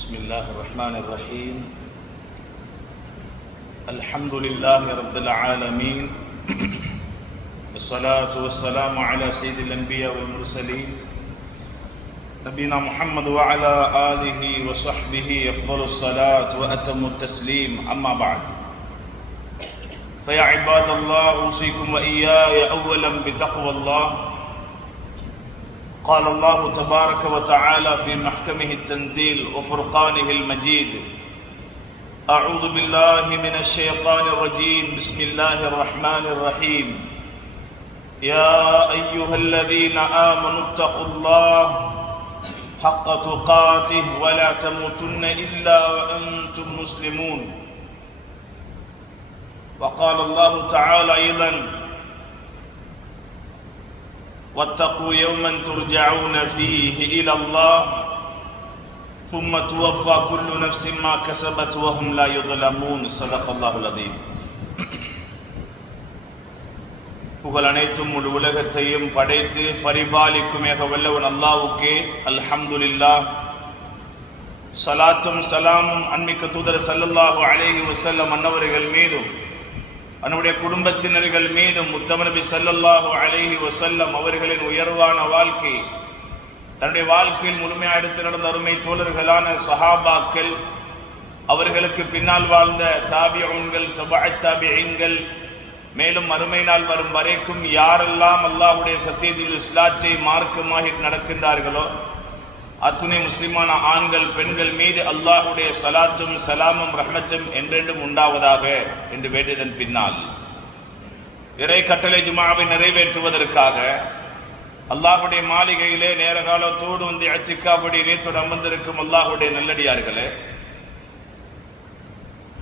بسم الله الرحمن الرحيم. الحمد لله رب العالمين، والصلاة والسلام على سيد الأنبياء والمرسلين نبينا محمد وعلى آله وصحبه أفضل الصلاة وأتم التسليم. أما بعد، فيا عباد الله، أوصيكم وإياي أولا بتقوى الله. قال الله تبارك وتعالى في محكمه التنزيل وفرقانه المجيد: أعوذ بالله من الشيطان الرجيم، بسم الله الرحمن الرحيم. يا أيها الذين آمنوا اتقوا الله حق تقاته ولا تموتن إلا وأنتم مسلمون. وقال الله تعالى أيضا: واتقوا يوما ترجعون فيه إلى الله ثم توفى كل نفس ما كسبت وهم لا يظلمون. صدق الله العظيم. புகழ் அனைத்தும் முழு உலகத்தையும் படைத்து பரிபாலிக்கும் ஏக வல்லவன் அல்லாஹ்வுக்கே அல்ஹம்துலில்லாஹ். ஸலாத்தும் ஸலாமும் அன்மிக்க தூதர் ஸல்லல்லாஹு அலைஹி வஸல்லம் அன்னவர்கள் மீதும் அவனுடைய குடும்பத்தினர்கள் மீதும் உத்தம நபி ஸல்லல்லாஹு அலைஹி வஸல்லம் அவர்களின் உயர்வான வாழ்க்கை தன்னுடைய வாழ்க்கையில் முழுமையாக எடுத்து நடந்த அருமை தோழர்களான சஹாபாக்கள், அவர்களுக்கு பின்னால் வாழ்ந்த தாபிஊன்கள், தபஅத் தாபிஈன்கள், மேலும் மறுமை நாள் வரும் வரைக்கும் யாரெல்லாம் அல்லாஹ்வுடைய சத்தியத்தில் இஸ்லாத்தை மார்க்கமாகி நடக்கின்றார்களோ அத்துணை முஸ்லிமான ஆண்கள் பெண்கள் மீது அல்லாஹ்வுடைய ஸலாத்தும் ஸலாமும் ரஹ்மத்தும் என்றென்றும் உண்டாவதாக என்று வேண்டியதன் பின்னால், இறை கட்டளை ஜுமாவை நிறைவேற்றுவதற்காக அல்லாஹ்வுடைய மாளிகையிலே நேர காலத்தோடு வந்து இஅ்திகாஃபுடைய நீயத்தோடு அமர்ந்திருக்கும் அல்லாஹ்வுடைய நல்லடியார்களே,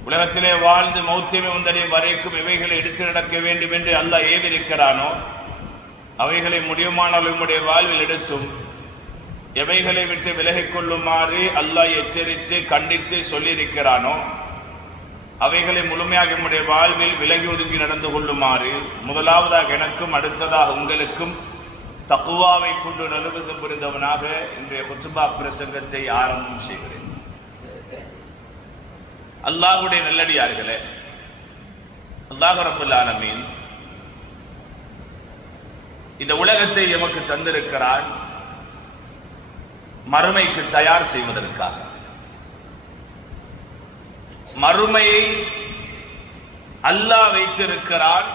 உலகத்திலே வாழ்ந்து மௌத்தியமே வந்தடையும் வரைக்கும் இவைகளை எடுத்து நடக்க வேண்டும் என்று அல்லாஹ் ஏவிருக்கிறானோ அவைகளை முடியுமான நம்முடைய வாழ்வில் எடுத்தும் எவைகளை விட்டு விலகிக் கொள்ளுமாறு அல்லாஹ் எச்சரித்து கண்டித்து சொல்லியிருக்கிறானோ அவைகளை முழுமையாக நம்முடைய வாழ்வில் விலகி ஒதுங்கி நடந்து கொள்ளுமாறு முதலாவதாக எனக்கும் அடுத்ததாக உங்களுக்கும் தக்வாவை கொண்டு நலுவச புரிந்தவனாக இன்றைய குத்பா பிரசங்கத்தை ஆரம்பம் செய்கிறேன். அல்லாஹ்வுடைய நல்லடியார்களே, அல்லாஹ் ரப்பல் ஆலமீன் இந்த உலகத்தை எமக்கு தந்திருக்கிறான் மறுமைக்கு தயார் செய்வதற்காக. மறுமையை அல்லாஹ் வைத்திருக்கிறான்.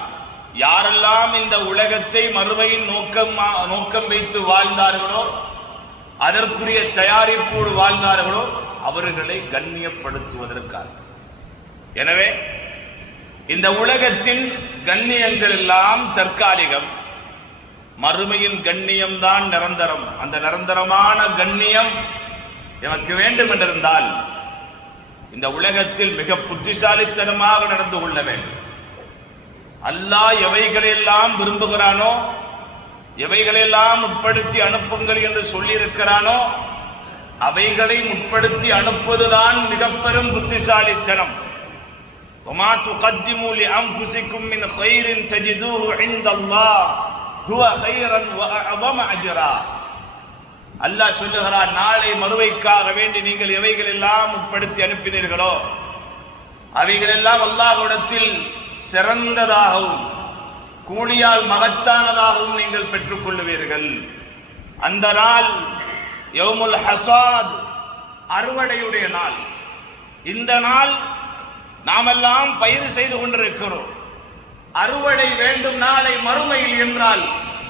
யாரெல்லாம் இந்த உலகத்தை மறுமையின் நோக்கம் வைத்து வாழ்ந்தார்களோ, அதற்குரிய தயாரிப்போடு வாழ்ந்தார்களோ அவர்களை கண்ணியப்படுத்துவதற்காக. எனவே இந்த உலகத்தின் கண்ணியங்கள் எல்லாம் தற்காலிகம், மறுமையின் கண்ணியம்தான் நிரந்தரம். அந்த நிரந்தரமான கண்ணியம் எனக்கு வேண்டும் என்றிருந்தால் இந்த உலகத்தில் மிக புத்திசாலித்தனமாக நடந்து கொள்ள வேண்டும். அல்லாஹ் எவைகளெல்லாம் விரும்புகிறானோ, எவைகளெல்லாம் முற்படுத்தி அனுப்புங்கள் என்று சொல்லியிருக்கிறானோ அவைகளை முற்படுத்தி அனுப்புவதுதான் மிக பெரும் புத்திசாலித்தனம். வமா துகத்திமு லிஅன்ஃபுசிக்கும் மின் கைரின் தஜிதுஹு இன்தல்லாஹ் ஹுவ கைரன் வ அஅஸம அஜ்ரா. அல்லாஹ் சொல்லுகிறார், நாளை மறுமைக்காக வேண்டி நீங்கள் எவைகள் எல்லாம் முற்படுத்தி அனுப்பினீர்களோ அவைகளெல்லாம் அல்லாஹ்விடத்தில் சிறந்ததாகவும் கூலியால் மகத்தானதாகவும் நீங்கள் பெற்றுக் கொள்ளுவீர்கள். அந்த நாள் யௌமுல் ஹஸாத், அறுவடையுடைய நாள். இந்த நாள் நாமெல்லாம் பயிர் செய்து கொண்டிருக்கிறோம். அறுவடை வேண்டும் நாளை மறுமையில் என்றால்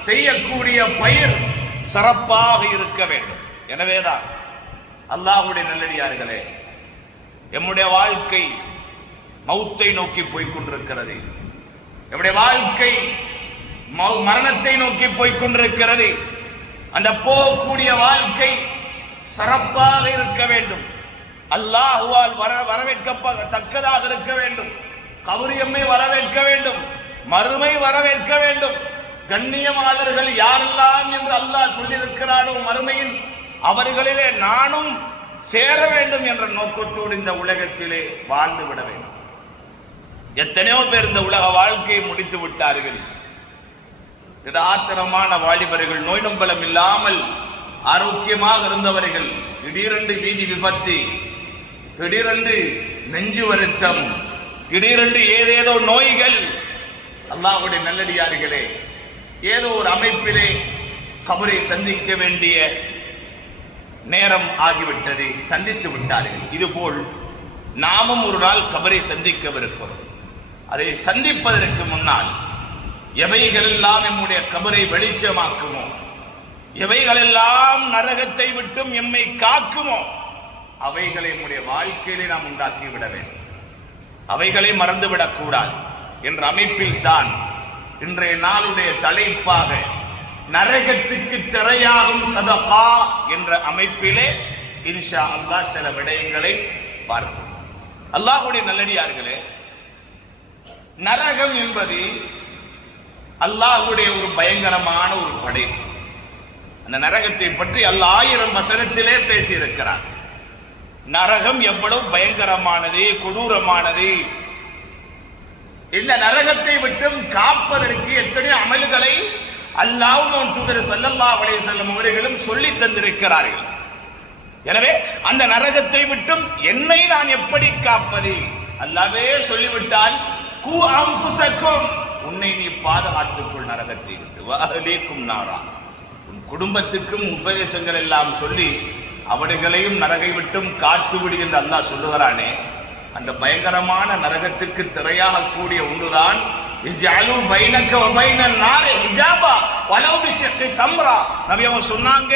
செய்யக்கூடிய பயிர் சிறப்பாக இருக்க வேண்டும். எனவேதான் அல்லாஹ்வுடைய நல்லடியார்களே, எம்முடைய வாழ்க்கை மௌத்தை நோக்கி போய்கொண்டிருக்கிறது. நம்முடைய வாழ்க்கை மரணத்தை நோக்கி போய்கொண்டிருக்கிறது. அந்த போகக்கூடிய வாழ்க்கை சிறப்பாக இருக்க வேண்டும், அல்லாஹ்வால் வரவேற்கத்தக்கதாக இருக்க வேண்டும், கபரியம்மை வரவேற்க வேண்டும், மறுமை வரவேற்க வேண்டும். கண்ணியமாளர்கள் யாரெல்லாம் என்று அல்லாஹ் சொல்லியிருக்கிறானோ மறுமையில் அவர்களிலே நானும் சேர வேண்டும் என்ற நோக்கத்தோடு இந்த உலகத்திலே வாழ்ந்து விட வேண்டும். எத்தனையோ பேர் இந்த உலக வாழ்க்கையை முடித்து விட்டார்கள். திடாத்திரமான வாலிபர்கள், நோய் நம்பலம் இல்லாமல் ஆரோக்கியமாக இருந்தவர்கள் திடீரென்று வீதி விபத்து, திடீரென்று நெஞ்சு வருத்தம், திடீரென்று ஏதேதோ நோய்கள். அல்லாஹ்வுடைய நல்லடியார்களே, ஏதோ ஒரு அமைப்பிலே கபரை சந்திக்க வேண்டிய நேரம் ஆகிவிட்டது, சந்தித்து விட்டார்கள். இதுபோல் நாமும் ஒரு நாள் கபரை சந்திக்கவிருக்கிறோம். அதை சந்திப்பதற்கு முன்னால் எவைகளெல்லாம் நம்முடைய கபரை வெளிச்சமாக்குமோ, எவைகளெல்லாம் நரகத்தை விட்டும் எம்மை காக்குமோ, அவைகளை நம்முடைய வாழ்க்கையிலே நாம் உண்டாக்கி விட வேண்டும். அவைகளை மறந்துவிடக் கூடாது என்ற அமைப்பில் தான் இன்றைய நாளுடைய தலைப்பாக நரகத்துக்கு திரையாகும் சதகா என்ற அமைப்பிலே இன்ஷா அல்லாஹ் சில விடயங்களை பார்ப்போம். அல்லாஹ்வுடைய நல்லடியார்களே, நரகம் என்பது அல்லாஹ்வுடைய ஒரு பயங்கரமான ஒரு படைப்பு. அந்த நரகத்தை பற்றி அல்லாஹ் 1000 வசனத்திலே பேசியிருக்கிறார். நரகம் எவ்வளவு பயங்கரமானது, கொடூரமானது. இந்த நரகத்தை விட்டும் காப்பதற்கு எத்தனை அமல்களை அல்லாஹ்வும் தூதர் ஸல்லல்லாஹு அலைஹி வஸல்லம் அவர்களும் சொல்லி தந்திருக்கிறார்கள். எனவே அந்த நரகத்தை விட்டும் என்னை நான் எப்படி காப்பது? அல்லாஹ்வே சொல்லிவிட்டால், கு அன்ஃபுஸக்கும், உன்னை நீ பாதுகாத்துக் கொள் நரகத்தை விட்டு, வஅஹ்லீக்கும் நாரா, உன் குடும்பத்துக்கும் உபதேசங்கள் எல்லாம் சொல்லி அவர்களையும் நரகை விட்டும் காத்து விடு என்று அல்லாஹ் சொல்லுகிறானே. அந்த பயங்கரமான நரகத்துக்கு திரையாக கூடிய ஒன்றுதான் இஜ்அலு பைனக வ பைனன் நார் ஹிஜாபா வலவ் பிஷக்கி தம்ரா. நபி அவங்க சொன்னாங்க,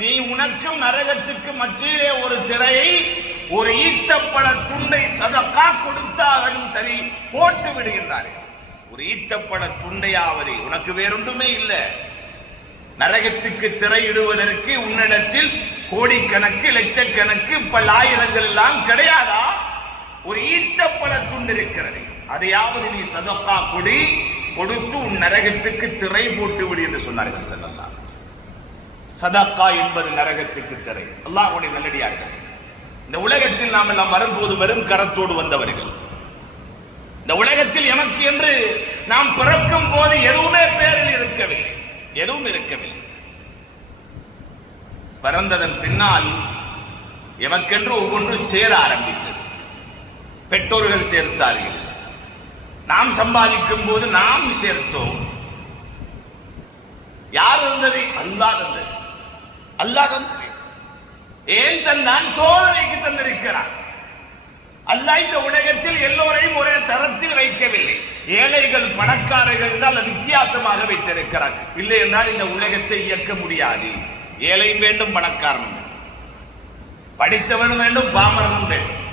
நீ உனக்கும் நரகத்துக்கு மத்தியிலே ஒரு திரையை, ஒரு ஈத்தப்பழ துண்டை சதகா கொடுத்தாலும் சரி போட்டு விடுகின்றார்கள். ஒரு ஈத்தப்பழ துண்டையாவது, உனக்கு வேறொன்றுமே இல்லை. நரகத்துக்கு திரையிடுவதற்கு உன்னிடத்தில் கோடிக்கணக்கு, லட்சக்கணக்கு, பல்லாயிரங்கள் எல்லாம் கிடையாதா? ஒரு ஈத்தப்பழ துண்டு இருக்கிறது, அதையாவது நீ சதகா கொடுத்து உன் நரகத்துக்கு திரை போட்டு விடு என்று சொன்னார்கள் ஸல்லல்லாஹு அலைஹி வஸல்லம். சதகா என்பது நரகத்துக்கு திரை. அல்லாஹ்வுடைய நல்லடியார்கள், இந்த உலகத்தில் நாம் எல்லாம் வரும்போது வெறும் கரத்தோடு வந்தவர்கள். இந்த உலகத்தில் எமக்கு என்று நாம் பிறக்கும் போது எதுவுமே பேரில் இருக்கவில்லை, எதுவும் இருக்கவில்லை. பிறந்ததன் பின்னால் எமக்கென்று ஒவ்வொன்று சேர ஆரம்பித்தது. பெற்றோர்கள் சேர்த்தார்கள், நாம் சம்பாதிக்கும் போது நாம் சேர்த்தோம். யார் இருந்தது? அல்லாஹ் தந்தது. அல்லாஹ் தந்தது. ஏன் தந்தான்? சோதனைக்கு தந்திருக்கிறார். அல்லாஹ் இந்த உலகத்தில் எல்லோரையும் ஒரே தரத்தில் வைக்கவில்லை. ஏழைகள் பணக்காரர்கள் என்றால் வித்தியாசமாக வைத்திருக்கிறார். இல்லை என்றால் இந்த உலகத்தை இயக்க முடியாது. ஏழையும் வேண்டும், பணக்காரனும் வேண்டும், படித்தவனும் வேண்டும், பாமரனும் வேண்டும்,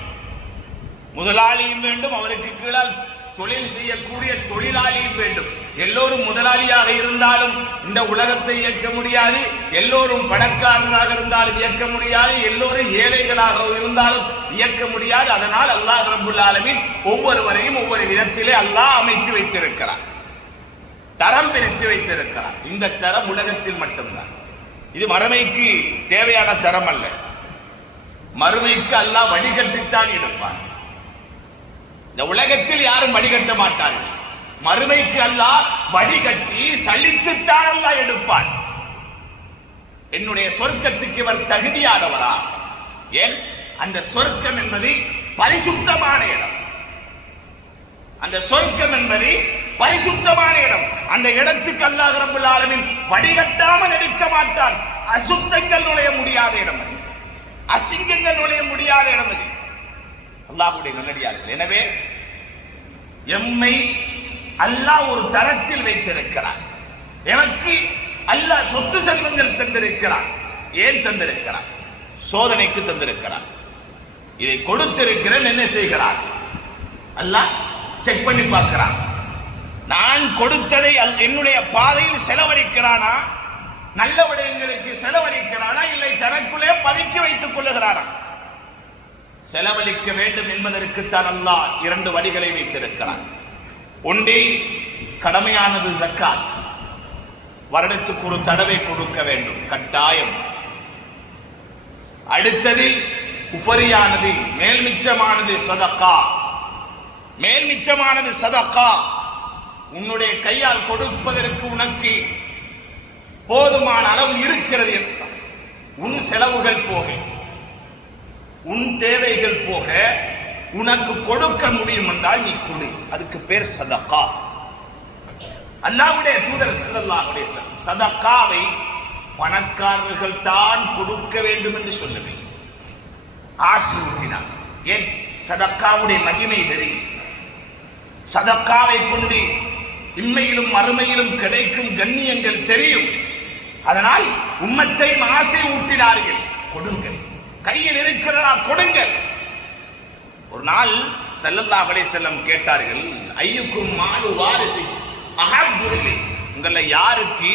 முதலாளியும் வேண்டும், அவருக்கு கீழால் தொழில் செய்யக்கூடிய தொழிலாளியும் வேண்டும். எல்லோரும் முதலாளியாக இருந்தாலும் இந்த உலகத்தை இயக்க முடியாது. எல்லோரும் பணக்காரராக இருந்தாலும் இயக்க முடியாது. எல்லோரும் ஏழைகளாக இருந்தாலும் இயக்க முடியாது. அதனால் அல்லாஹ் ரப்பல் ஆலமீன் ஒவ்வொருவரையும் ஒவ்வொரு விதத்திலே அல்லாஹ் அமைத்து வைத்திருக்கிறார், தரம் பிரித்து வைத்திருக்கிறார். இந்த தரம் உலகத்தில் மட்டும்தான். இது மறுமைக்கு தேவையான தரம் அல்ல. மறுமைக்கு அல்லாஹ் வடிகட்டித்தான் எடுப்பான். இந்த உலகத்தில் யாரும் வடிகட்ட மாட்டார்கள். மறுமைக்கு அல்லாஹ் வடிகட்டி சலித்துத்தான் அல்லாஹ் எடுப்பான். என்னுடைய சொர்க்கத்துக்கு இவர் தகுதியானவரா? ஏன்? அந்த சொர்க்கம் என்பது பரிசுத்தமான இடம். அந்த சொர்க்கம் என்பது பரிசுத்தமான இடம். அந்த இடத்துக்கு அல்லாஹ் ரப்பல் ஆலமீன் வடிகட்டாமல் எடுக்க மாட்டான். அசுத்தங்கள் நுழைய முடியாத இடம் அது, அசிங்கங்கள் நுழைய முடியாத இடம் அது. அல்லாஹ்வுடைய நல்லடியார்கள், எனவே எம்மை அல்லாஹ் ஒரு தரத்தில் வைத்திருக்கிறார். எனக்கு அல்லாஹ் சொத்து செல்வங்கள் தந்திருக்கிறார். ஏன் தந்திருக்கிறார்? சோதனைக்கு தந்திருக்கிறார். இதை கொடுத்திருக்கிறேன், என்ன செய்கிறார்? அல்லாஹ் செக் பண்ணி பார்க்கிறான். நான் கொடுத்ததை என்னுடைய பாதையில் செலவழிக்கிறானா, நல்ல விடயங்களுக்கு செலவழிக்கிறானா, இல்லை தனக்குள்ளே பதுக்கி வைத்துக் கொள்ளுகிறானா? செலவழிக்க வேண்டும் என்பதற்குத்தான் அல்லாஹ் 2 வழிகளை வைத்திருக்கிறார். ஒன்றே கடமையானது ஜக்காத், வருடத்துக்கு ஒரு தடவை கொடுக்க வேண்டும், கட்டாயம். அடுத்தது உபரியானது, மேல் மிச்சமானது சதகா. மேல் மிச்சமானது சதகா, உன்னுடைய கையால் கொடுப்பதற்கு உனக்கு போதுமான அளவு இருக்கிறது. உன் செலவுகள் போக, உன் தேவைகள் போக உனக்கு கொடுக்க முடியும் என்றால் நீ கொடு. அதுக்கு பேர் சதகா. அல்லாஹ்வுடைய தூதர் ஸல்லல்லாஹு அலைஹி வஸல்லம் சதகாவை பணக்காரர்கள் தான் கொடுக்க வேண்டும் என்று சொல்லவில்லை, ஆசி ஊட்டினார். ஏன்? சதக்காவுடைய மகிமை தெரியும். சதக்காவை கொண்டு இம்மையிலும் மறுமையிலும் கிடைக்கும் கண்ணியங்கள் தெரியும். அதனால் உம்மத்தை ஆசை ஊட்டினார்கள், கொடுங்கள், கையில் இருக்கிறதா கொடுங்கள். ஒரு நாள் ஸல்லல்லாஹு அலைஹி வஸல்லம் கேட்டார்கள், ஐயுக்கும் மாலு வாரிசி அஹப்பு இலை, உங்கள யாருக்கு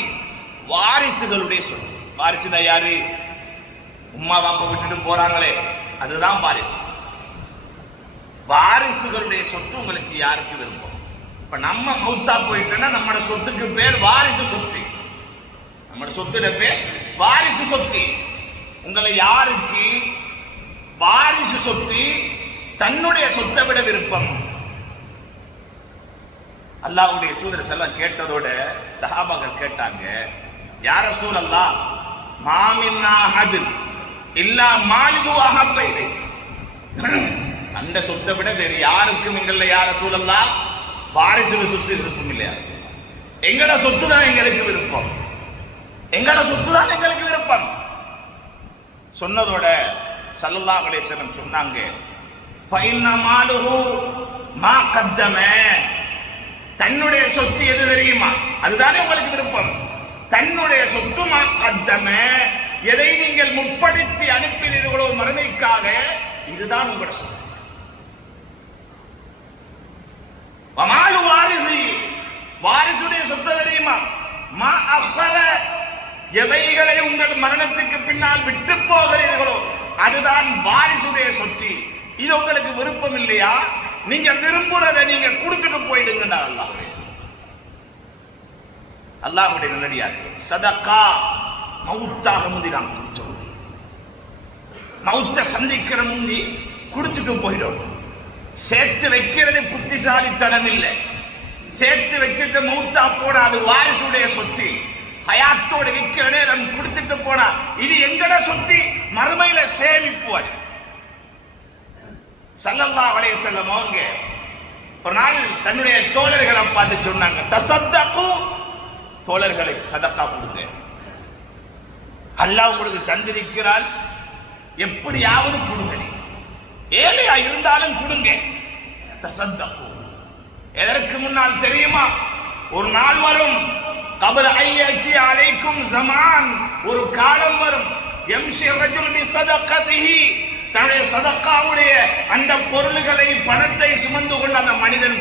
வாரிசுகளுடைய சொத்து? வாரிசுனா யாரு? உம்மா பாப்பா விட்டுட்டு போறாங்களே, அதுதான் வாரிசு. வாரிசுகளுடைய சொத்து உங்களுக்கு யாருக்கு விருப்பம்? இப்ப நம்ம மௌத்தா போயிட்டோம்னா நம்மட சொத்துக்கு பேர் வாரிசு சொத்து. நம்மட சொத்துட பேர் வாரிசு சொத்து. உங்களை யாருக்கு வாரிசு சொத்து தன்னுடைய சொத்தை விட விருப்பம்? அல்லாஹ்வுடைய தூதர் ஸல்லல்லாஹு கேட்டதோட சஹாபாக்கள் கேட்டாங்க, யா ரசூலல்லாஹ் மாமின்னா ஹதில் இல்லா மாலிது அஹப்பை, அந்த சொத்தை விட வேறு யாருக்கும் எங்கள்ல யா ரசூலல்லாஹ் வாரிசு சொத்து விருப்பம் இல்லையா? எங்கட சொத்து தான் எங்களுக்கு விருப்பம், எங்கட சொத்து தான் எங்களுக்கு விருப்பம் சொன்னதோட ஸல்லல்லாஹு அலைஹி வஸல்லம் சொன்னாங்க, ஃபைன்ன மாலுஹு மா கத்தம, தன்னுடைய சொத்து எது தெரியுமா? அதுதானே உங்களுக்கு விருப்பம். தன்னுடைய சொத்து மா கத்தம, எதை நீங்கள் முற்படுத்தி அனுப்பினீர்களோ மறுமைக்காக, இதுதான் உங்களுடைய சொத்து. வமாலு வாரிசி, வாரிசுடைய சொத்து தெரியுமா? மா அஃபர, எவைகளை உங்கள் மரணத்துக்கு பின்னால் விட்டு போகிறீர்களோ அதுதான் வாரிசுடைய சொத்து. இது உங்களுக்கு விருப்பம் இல்லையா? நீங்க விரும்புறதை நீங்க கொடுத்துட்டு போயிடுங்க. அல்லாஹ்வுடைய நல்லடியார்களே, சதகா மௌத்தாக முந்தி நாம் கொடுத்தோம், மௌத்த சந்திக்கிற முந்தி கொடுத்துட்டு போயிடும். சேர்த்து வைக்கிறது புத்திசாலித்தனம் இல்லை. சேர்த்து வச்சுட்டு மௌத்தா போனா அது வாரிசுடைய சொத்து. ஹயாத்தோட விற்கிற நேரம் கொடுத்துட்டு போனா இது எங்கட சொத்து, மறுமையில சேமிப்பு. அது ஸல்லல்லாஹு அலைஹி வஸல்லம் அவங்க ஒரு நாள் தன்னுடைய தோழர்களை பார்த்து சொன்னாங்க, தஸத்தகு, தோழர்களை சதகா கொடுங்க, அல்லாஹ் உங்களுக்கு தந்திருக்கிறான், எப்படியாவது கொடுங்க, ஏழையா இருந்தாலும் கொடுங்க. தஸத்தகு, எதற்கு முன்னால் தெரியுமா? ஒரு நாள் வரும், கபர் ஐயத்தி அலைக்கும் ஜமான், ஒரு காலம் வரும், யம்ஷி ரஜுல் பி ஸதகதிஹி, தன்னுடைய சதக்காவுடைய அந்த பொருள்களை பணத்தை சுமந்து கொண்டு அந்த மனிதன்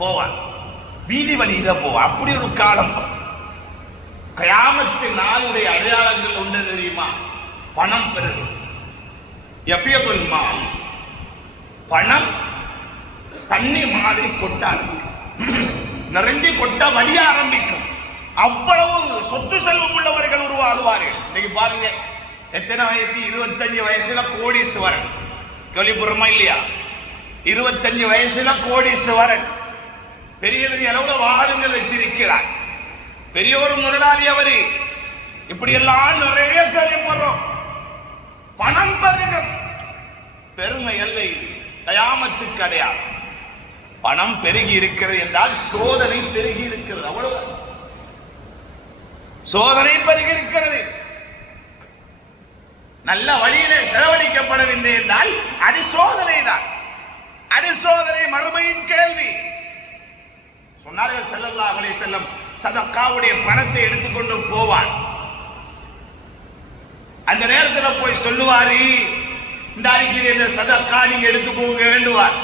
போவான், வீதி வழியில போவான். அப்படி ஒரு காலம். கியாமத்து நாளுடைய அடையாளங்கள் ஒன்று தெரியுமா? பணம் பெருகும். யஃபியதுல் மால், பணம் தண்ணி மாதிரி கொட்டாது, நிறைஞ்சி கொட்ட வடிய ஆரம்பிக்கும். அவ்வளவு சொத்து செல்வம் உள்ளவர்கள் உருவாகுவார்கள். இன்னைக்கு பாருங்க, எத்தனை வயசு? 25 வயசுல கோடீஸ்வரன். கேள்விப்படுறோமா இல்லையா? 25 வயசுல கோடீஸ்வரன், பெரிய பெரிய அளவுல வாகனங்கள் வச்சிருக்கிறார், பெரிய ஒரு முதலாளி அவரு. இப்படி எல்லாம் நிறைய கேள்விப்படுறோம். பணம் பெருகும். பெருமை அல்ல இது, கயாமத்துக்கு அடையாளம். பணம் பெருகி இருக்கிறது என்றால் சோதனை பெருகி இருக்கிறது, அவ்வளவுதான். சோதனை பெருகி இருக்கிறது. நல்ல வழியிலே செலவழிக்கப்படவில்லை என்றால் அது சோதனை தான். அது சோதனை, மறுமையின் கேள்வி. சொன்னார்கள் ஸல்லல்லாஹு அலைஹி வஸல்லம், சதக்காவுடைய பணத்தை எடுத்துக்கொண்டு போவார். அந்த நேரத்தில் போய் சொல்லுவாரு, இந்த அறிக்கையில் இந்த சதக்கா நீங்க எடுத்துக்கோங்க வேண்டுவார்.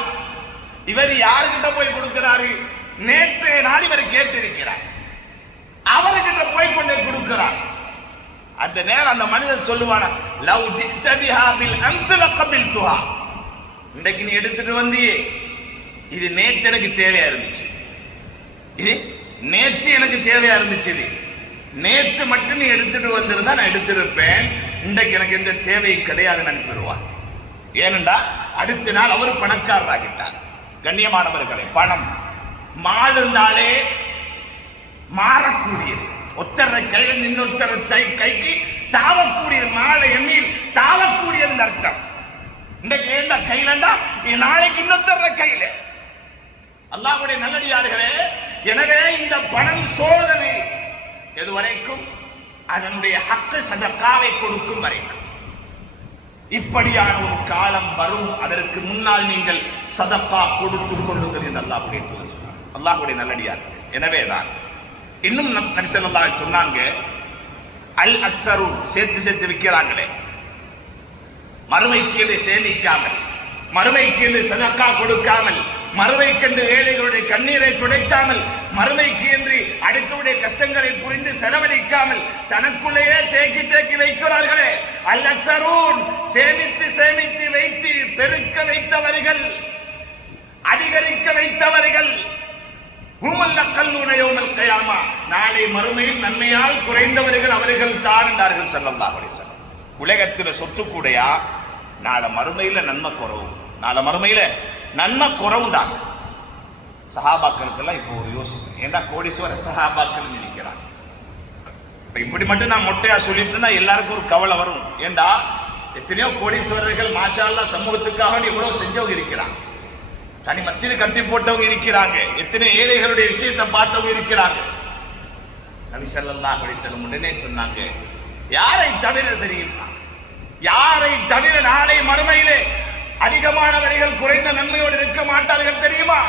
இவர் யாருக்கிட்ட போய் கொடுக்கிறாரு? நேற்றைய நாள் இவர் கேட்டிருக்கிறார், அவர்கிட்ட போய் கொண்டு கொடுக்கிறார். அந்த நேரம் அந்த மனிதன் சொல்லுவான, லவ் ஜித்த பிஹா பில் அம்ஸ லகபில்துஹா, இன்னைக்கு நீ எடுத்துட்டு வந்தியே, இது நேற்று எனக்கு தேவையா இருந்துச்சு, இது நேற்று எனக்கு தேவையா இருந்துச்சு, நேற்று மட்டும் நீ எடுத்துட்டு வந்திருந்தா நான் எடுத்திருப்பேன், இன்றைக்கு எனக்கு எந்த தேவையும் கிடையாதுன்னு அனுப்பிடுவார். ஏனென்றா அடுத்த நாள் அவர் பணக்காரராகிட்டார். கண்ணியமானவர்களே, பணம் மால் இருந்தாலே மாறக்கூடியது. ஒத்தர கையில இன்னொருத்தர கைக்கு தாவக்கூடிய மாலை எண்ணில் தாவக்கூடியது அர்த்தம். இன்றைக்கு ஏண்டா கையிலண்டா நாளைக்கு இன்னொருத்தர கையில. அல்லாஹ்வுடைய நல்லடியார்களே, எனவே இந்த பணம் சோதனை எதுவரைக்கும்? அதனுடைய ஹக்கு சதக்காவை கொடுக்கும் வரைக்கும். இப்படியான ஒரு காலம் வரும், அதற்கு முன்னால் நீங்கள் சதக்கா கொடுத்து கொள்ளுங்கள் என்று அல்லாஹ்வுடைய தூதர் சொன்னார். அல்லாஹ்வுடைய நல்லடியார்களே, எனவேதான் இன்னும் நபி ஸல்லல்லாஹு அலைஹி சொன்னாங்க, அல் அக்ஸரு சேர்த்து விற்கிறாங்களே, மறுமைக்கு சேமிக்காமல், மறுமைக்கு சதக்கா கொடுக்காமல், மறுமைக்கென்று ஏழைகளுடைய கண்ணீரை துடைக்காமல், மறுமைக்கு என்று அடுத்தவுடைய கஷ்டங்களை புரிந்து செலவழிக்காமல் தனக்குள்ளேயே தேக்கி வைக்கிறார்களே, அல் அக்ஸரூன் சேமித்து வைத்து பெருக்க வைத்தவர்கள், அதிகரிக்க வைத்தவர்கள், ஹுமல் அக்கல்லூன யௌமல் கியாமா, நாளை மறுமையில் நன்மையால் குறைந்தவர்கள் அவர்கள் தான் என்றார்கள் ஸல்லல்லாஹு அலைஹி வஸல்லம். உலகத்தில் சொத்து கூடையா? நாளை மறுமையில நன்மை குறவு, நாளை மறுமையில நன்மை குறவு தான். சஹாபாக்களுக்கெல்லாம் இப்போ ஒரு யோசனை, ஏண்டா கோடீஸ்வர சஹாபாக்கள் இருக்கிறாங்க. இப்படி மட்டும் நான் மொட்டையா சொல்லிட்டுனா எல்லாருக்கும் ஒரு கவலை வரும். ஏண்டா எத்தனையோ கோடீஸ்வரர்கள் மாஷா அல்லாஹ் சமூகத்துக்காக எவ்வளவு செஞ்சவங்க இருக்கிறாங்க, தனி மஸ்ஜித் கட்டி போட்டவங்க இருக்கிறாங்க, எத்தனை ஏழைகளுடைய விஷயத்தை பார்த்தவங்க இருக்கிறாங்க. நபி ஸல்லல்லாஹு அலைஹி வஸல்லம் உடனே சொன்னாங்க, யாரை தவிர தெரியுமா, யாரை தவிர நாளை மறுமையிலே அதிகமானவர்கள் குறைந்த நன்மையோடு இருக்க மாட்டார்கள் தெரியுமா?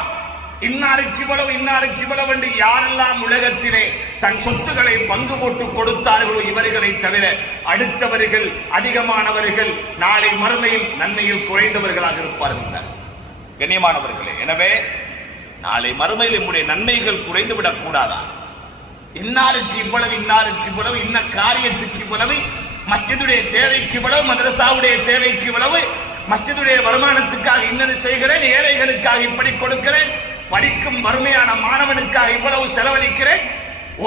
இன்னாருக்கு இவ்வளவு இன்னாருக்கு இவ்வளவு என்று யாரெல்லாம் உலகத்திலே தன் சொத்துக்களை பங்கு போட்டு கொடுத்தார்களோ இவர்களை தவிர அடுத்தவர்கள் அதிகமானவர்கள் நாளை மறுமையில் நன்மையில் குறைந்தவர்களாக இருப்பார்கள். கண்ணியமானவர்களே, எனவே நாளை மறுமையில் நம்முடைய நன்மைகள் குறைந்து விடக் கூடாதா? இன்னாருக்கு இவ்வளவு இன்னாருக்கு இவ்வளவு, இன்ன காரியத்துக்கு இவ்வளவு, மஸ்ஜிதுடைய தேவைக்கு இவ்வளவு, மதரசாவுடைய தேவைக்கு இவ்வளவு, மஸ்ஜிதுடைய வருமானத்துக்காக இன்னது செய்கிறேன், ஏழைகளுக்காக இப்படி கொடுக்கிறேன், படிக்கும் வறுமையான மாணவனுக்காக இவ்வளவு செலவழிக்கிறேன்,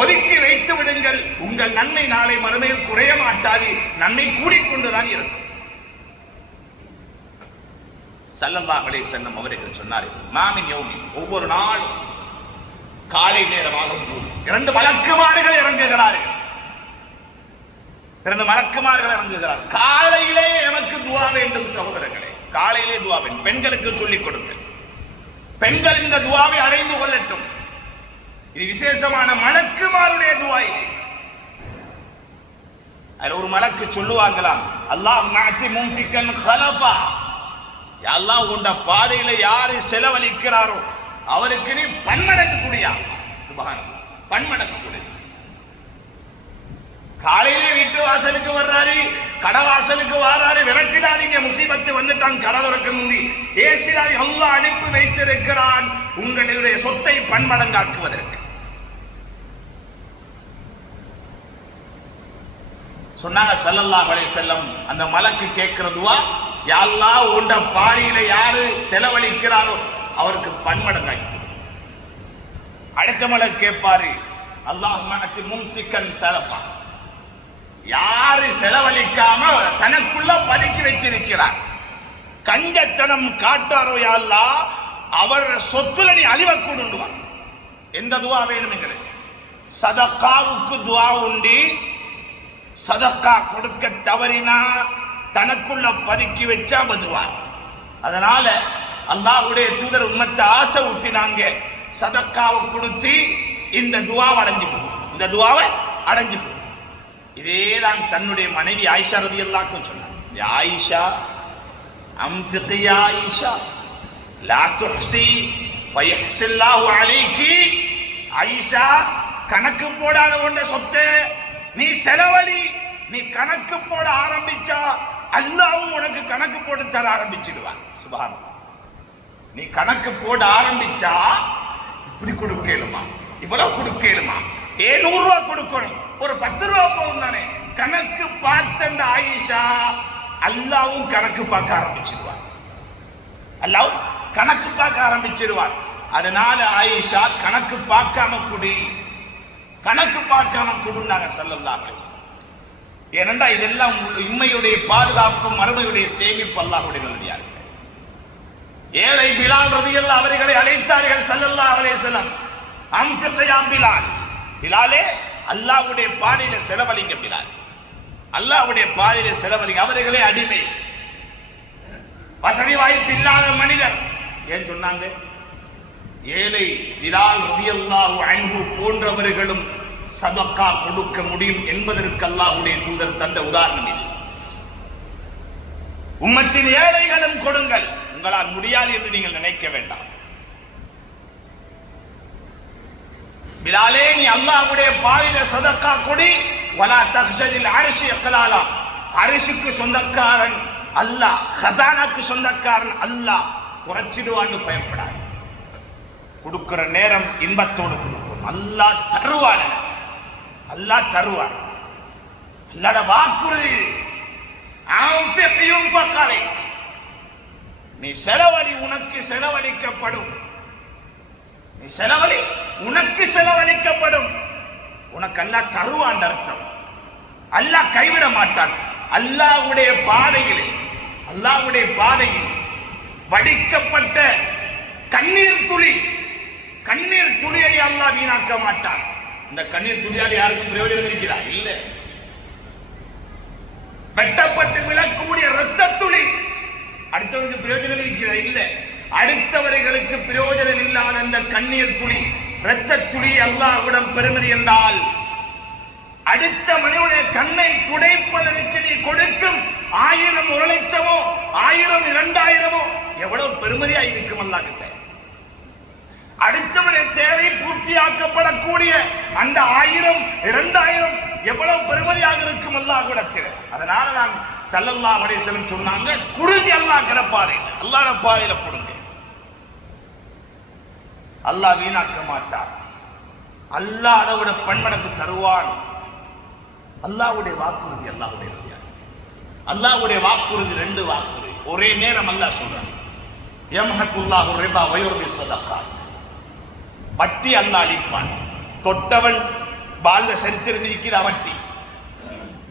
ஒதுக்கி வைத்து விடுங்கள். உங்கள் நன்மை நாளை மறுமையில் குறைய மாட்டாது, நன்மை கூடிக்கொண்டுதான் இருக்கும். ஸல்லல்லாஹு அலைஹி வஸல்லம் அவர்கள் சொன்னார்கள், மாமின் யௌமி, ஒவ்வொரு நாள் காலை நேரமாகும் போது 2 மலக்குமார்கள் இறங்குகிறார்கள். 2 மலக்குமார்கள் இறங்குகிறார்கள். காலையிலே எமக்கு துஆ வேண்டும் சகோதரர்களே, காலையிலே துஆ வேண்டும். பெண்களுக்கு சொல்லிக் கொடுங்க, பெண்கள் இந்த துஆவை அடைந்து கொள்ளட்டும். இது விசேஷமான மலக்குமாருடைய துஆ. இது அதுல ஒரு மலக்கு சொல்லுவாங்களாம், அல்லாஹ் மஅதி முன்ஃபிகன் கலஃபா, யா அல்லாஹ் உண்ட பாதையில யாரு செலவழிக்கிறாரோ அவருக்கு நீ பன்மடங்கு கூடியா. சுப்ஹானல்லாஹ், பன்மடங்கு கூடிய. காலையிலே வீட்டு வாசலுக்கு வர்றாரு, கடை வாசலுக்கு வர்றாரு, விரட்டிடாதீங்க, முசீபத்து வந்துட்டான் கடை திறக்க முந்தி, ஏசிராய் அல்லாஹ் அனுப்பி வைத்திருக்கிறான் உங்களுடைய சொத்தை பன்மடங்காக்குவதற்கு. சொன்னாங்க ஸல்லல்லாஹு அலைஹி வஸல்லம், அந்த மலக்கு கேட்கிற துஆ, யா அல்லாஹ் உண்ட பாதையில யாரு செலவழிக்கிறாரோ அவருக்கு பன்மடங்காக்கி. அடுத்த மலக்கு கேட்பாரு, அல்லாஹும்ம அத்தி மும்சிக்கன் தலஃபா, யாரு செலவழிக்காம தனக்குள்ள பதுக்கி வச்சிருக்கிறார், கஞ்சத்தனம் காட்டாரோ யா அல்லாஹ் அவர் சொத்துல நீ அழிவ கூடுவார். எந்த துஆ வேணும் எங்களுக்கு? சதக்காவுக்கு துஆ உண்டு. சதக்கா கொடுக்க தவறினா தனக்குள்ள பதுக்கி வச்சா பதுவார். அதனால அல்லாஹ்வுடைய தூதர் உம்மத்தை ஆசை ஊட்டினாங்க, சதக்காவை கொடுத்து இந்த துஆவை அடைஞ்சு போகும், இந்த துஆவை அடைஞ்சு போகும். இதேதான் தன்னுடைய மனைவி ஆயிஷா ரலியல்லாஹு அன்ஹா சொன்னாங்க, ஆயிஷா அம்ஃபிகி யா ஆயிஷா லா துஹ்சி ஃபயஹ்ஸில்லாஹு அலைக்கி, ஆயிஷா கணக்கு போடாத உண்ட சொத்தை நீ செலவழி, நீ கணக்கு போட ஆரம்பிச்சா அல்லாஹ்வும் உனக்கு கணக்கு போட்டு தர ஆரம்பிச்சிடுவான். சுப்ஹானல்லாஹ், நீ கணக்கு போட ஆரம்பிச்சா இப்படி கொடுக்கலுமா, இவ்வளவு கொடுக்கலுமா, 100 ரூபாய் கொடுக்கணும், ஒரு 10 ரூபாய் போதும் தானே, கணக்கு பார்த்த ஆயிஷா அல்லாஹ்வும் கணக்கு பார்க்க ஆரம்பிச்சிடுவான். அல்லாஹ் கணக்கு பார்க்க ஆரம்பிச்சிடுவான். அதனால ஆயிஷா கணக்கு பார்க்காம குடி, கணக்கு பார்க்காம கொடுன்னாங்க ஸல்லல்லாஹு அலைஹி வஸல்லம். ஏனென்றா இதெல்லாம் உண்மையுடைய பாதுகாப்பு, மறுமையுடைய சேமிப்பு. அல்லாஹ்வுடைய நல்லடியார்களே, ஏழை பிலால் ரலியல்லாஹு அவர்களை அழைத்தார்கள் ஸல்லல்லாஹு அலைஹி வஸல்லம். அம்ஃபிக் யா பிலால், பிலாலே அல்லாஹ்வுடைய பாதையில செலவழிங்க பிலால், அல்லாஹ்வுடைய பாதையில செலவழிங்க. அவர்களே அடிமை, வசதி வாய்ப்பு இல்லாத மனிதர். ஏன் சொன்னாங்க? ஏழை பிலால் ரலியல்லாஹு அன்ஹு போன்றவர்களும் சதக்கா கொடுக்க முடியும் என்பதற்கு அல்லாஹ்வுடைய தூதர் தந்த உதாரணம் இது. உம்மத்தின் ஏழைகளும் கொடுங்கள், உங்களால் முடியாது என்று நீங்கள் நினைக்க வேண்டாம். பிலாலே, நீ அல்லாஹ்வுடைய பாதையில சதக்கா கொடி. வலா தக்ஷதில் அரிசி அக்கலாலா, அரிசிக்கு சொந்தக்காரன் அல்லாஹ், ஹசானாக்கு சொந்தக்காரன் அல்லாஹ், குறைச்சிடுவான்னு பயப்படாது. கொடுக்கிற நேரம் இன்பத்தோடு கொடுக்கும். அல்லாஹ் தருவான், அல்லாஹ் தருவான். அல்லாஹ்ட வாக்குறுதி, நீ செலவழி, உனக்கு செலவழிக்கப்படும். நீ செலவழி, உனக்கு செலவழிக்கப்படும். உனக்கு அல்லாஹ் தருவான் அர்த்தம். அல்லாஹ் கைவிட மாட்டான். அல்லாஹ்வுடைய பாதையில், அல்லாஹ்வுடைய பாதையில் வடிக்கப்பட்ட கண்ணீர் துளி, கண்ணீர் துளியை அல்லாஹ் வீணாக்க மாட்டான். இந்த கண்ணீர் துளியால் யாருக்கும் பிரயோஜனம் இருக்கிறா? இல்லை. வெட்டப்பட்டு விழக்கூடிய இரத்த துளி அடுத்தவர்களுக்கு பிரயோஜனம் இருக்கிறா? இல்லை. அடுத்தவர்களுக்கு பிரயோஜனம் இல்லாத அந்த கண்ணீர் துளி, இரத்த துளி அல்லாஹ்விடம் பெருமதி என்றால், அடுத்த மனிதனுடைய கண்ணை துடைப்பதற்கு நீ கொடுக்கும் 1000 1 லட்சமோ 1000 2000மோ எவ்வளவு பெருமதியா இருக்கும் அல்லாஹ் கிட்ட. அடுத்தவனுடைய தேவை பூர்த்தியாக்கப்படக்கூடிய அந்த 1000 2000 எவ்வளவு பெருமதியாக இருக்கும் அல்லாஹ்விடத்தில். அதனால தான் ஸல்லல்லாஹு அலைஹி வஸல்லம் சொன்னாங்க, குருதி அல்லாஹ் கிடப்பாரு, அல்லாஹ்வுடைய பாதையில கொடுங்க, அல்லாஹ் வீணாக்க மாட்டார். அல்லாஹ் அதை விட பன்மடங்கு தருவான். அல்லாஹ்வுடைய வாக்குறுதி, அல்லாஹ்வுடைய வாக்குறுதி 2 வாக்குறுதி ஒரே நேரம் அல்லாஹ் சொல்றான். யம்ஹகுல்லாஹு ரிபா வ யுர்பி ஸதகாத், வட்டி அல்லாஹ் அளிப்பான். தொட்டவன் வாழ்ந்த சரித்திரம் இருக்கிற வட்டி.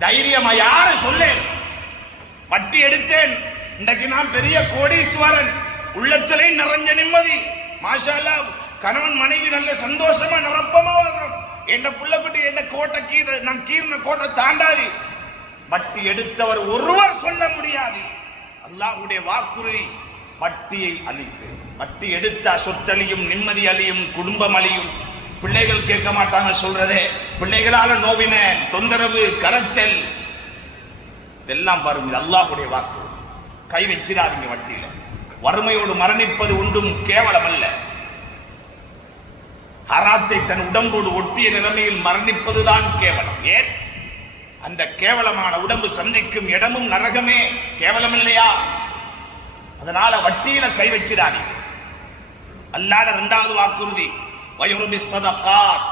தைரியமா யாரு சொல்லே, வட்டி எடுத்தேன், இன்றைக்கு நான் பெரிய கோடீஸ்வரன், உள்ளத்திலே நிறைஞ்ச நிம்மதி, மாஷா அல்லாஹ், கணவன் மனைவி நல்ல சந்தோஷமா நிரப்பமா வாழ்றோம், என்ன புள்ள குட்டி என்ன கோட்டை நான் கீர்ன கோட்டை தாண்டாது. வட்டி எடுத்தவர் ஒருவர் சொல்ல முடியாது. அல்லாஹ்வுடைய வாக்குறுதி வட்டியை அழிப்பு. வட்டி எடுத்தா சொத்தழியும், நிம்மதி அழியும், குடும்பம் அழியும். பிள்ளைகள் கேட்க மாட்டாங்க சொல்றதே, பிள்ளைகளால நோவின தொந்தரவு, கரைச்சல், இதெல்லாம் பாருங்க. அல்லாஹ்வுடைய வாக்குறுதி. கை வச்சிடாதீங்க வட்டியில. வறுமையோடு மரணிப்பது ஒன்றும் கேவலம் அல்ல. ஹராத்தை தன் உடம்போடு ஒட்டிய நிலைமையில் மரணிப்பதுதான் கேவலம். ஏன்? அந்த கேவலமான உடம்பு சந்திக்கும் இடமும் நரகமே, கேவலம் இல்லையா? அதனால வட்டியில கை வச்சிடாதீங்க. அல்லாஹ்வுடைய 2வது வாக்குறுதி வயுர்பி ஸதகாத்,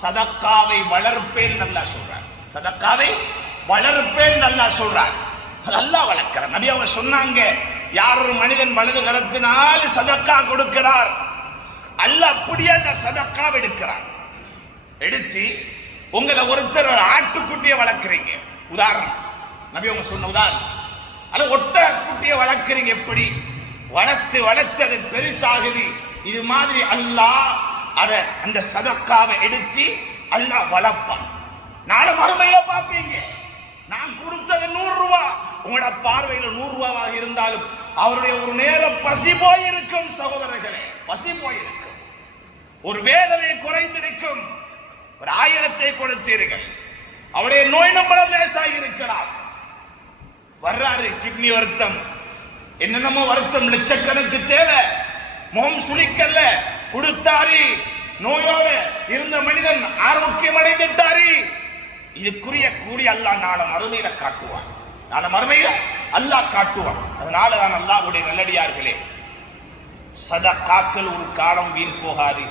சதக்காவை வளர்ப்பேன் அல்லாஹ் சொல்றார். சதக்காவை வளர்ப்பேன் அல்லாஹ் சொல்றார். அது அல்லாஹ் வளர்க்கிறார். நபி அவங்க சொன்னாங்க, யார் ஒரு மனிதன் வலது கரத்தினால் சதக்கா கொடுக்கிறார், அல்லாஹ் அப்படியே அந்த சதக்காவை எடுக்கிறார். எடுத்து உங்களை ஒருத்தர் ஒரு ஆட்டுக்குட்டியை வளர்க்குறீங்க, உதாரணம் நபி அவங்க சொன்ன உதாரணம், அது ஒட்ட குட்டியை வளர்க்குறீங்க, எப்படி வளர்த்து வளர்த்து அது பெருசாகுது. இது மாதிரி அல்லாஹ் அதை அந்த சதக்காவை எடுத்து அல்லாஹ் வளர்ப்பான். நாளை மறுமையில பார்ப்பீங்க, நான் கொடுத்தது 100 ரூபாய், உங்களோட பார்வையில் 100 ரூபாவாக இருந்தாலும் அவருடைய ஒரு நேரம் பசி போயிருக்கும் சகோதரர்களே, பசி போயிருக்கும், ஒரு வேதனை குறைந்திருக்கும், ஒரு 1000 கொடுத்தீர்கள், அவருடைய நோய் நம்பளம் லேசாகி இருக்கலாம். வர்றாரு கிட்னி வருத்தம், என்னென்னமோ வருத்தம், லட்சக்கணக்கு தேவை, முகம் சுளிக்கல்ல, கொடுத்தாரு, நோயோடு இருந்த மனிதன் ஆரோக்கியம் அடைந்துட்டாரு. இதுக்குரிய கூடி அல்லாஹ் நாளை மறுமையில காட்டுவான், நாளை மறுமையில அல்லாஹ் காட்டுவான். அதனால தான் அல்லாஹ்வுடைய நல்லடியார்களே, சதகாக்கள் ஒரு காலம் வீண் போகாது.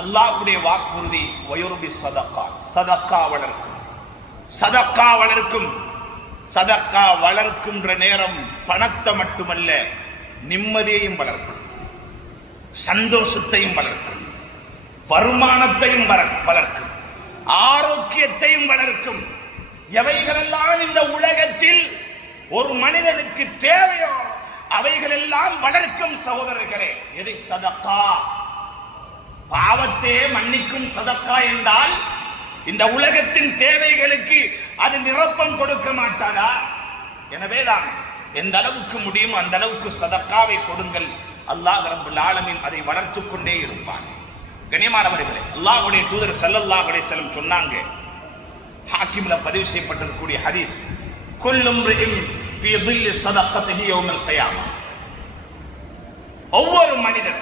அல்லாஹ்வுடைய வாக்குறுதி வயுர்பி ஸதகாத், சதக்கா வளர்க்கும், சதக்கா வளர்க்கும். சதக்கா வளர்க்கின்ற நேரம் பணத்தை மட்டுமல்ல, நிம்மதியையும் வளர்க்கும், சந்தோஷத்தையும் வளர்க்கும், வருமானத்தையும் வளர்க்கும், ஆரோக்கியத்தையும் வளர்க்கும். எவைகளெல்லாம் இந்த உலகத்தில் ஒரு மனிதனுக்கு தேவையோ அவைகளெல்லாம் வளர்க்கும் சகோதரர்களே. எது? சதக்கா. பாவத்தே மன்னிக்கும் சதக்கா என்றால் இந்த உலகத்தின் தேவைகளுக்கு அது நிரப்பம் கொடுக்க மாட்டானா? எனவேதான் எந்த அளவுக்கு முடியுமோ அந்த அளவுக்கு சதக்காவை கொடுங்கள். அல்லாஹ் ரப்பல் ஆலமீன் அதை வளர்த்துக் கொண்டே இருப்பான். கண்ணியமானவர்களே, அல்லாஹ்வுடைய தூதர் ஸல்லல்லாஹு அலைஹி வஸல்லம் சொன்னாங்க, ஹாக்கிம்ல பதிவு செய்யப்பட்டிருக்கக்கூடிய ஹதீஸ், குல்லு இம்ரிஇன் ஃபீ ظில்லி ஸதகத்திஹி யௌமல் கியாமா. ஒவ்வொரு மனிதன்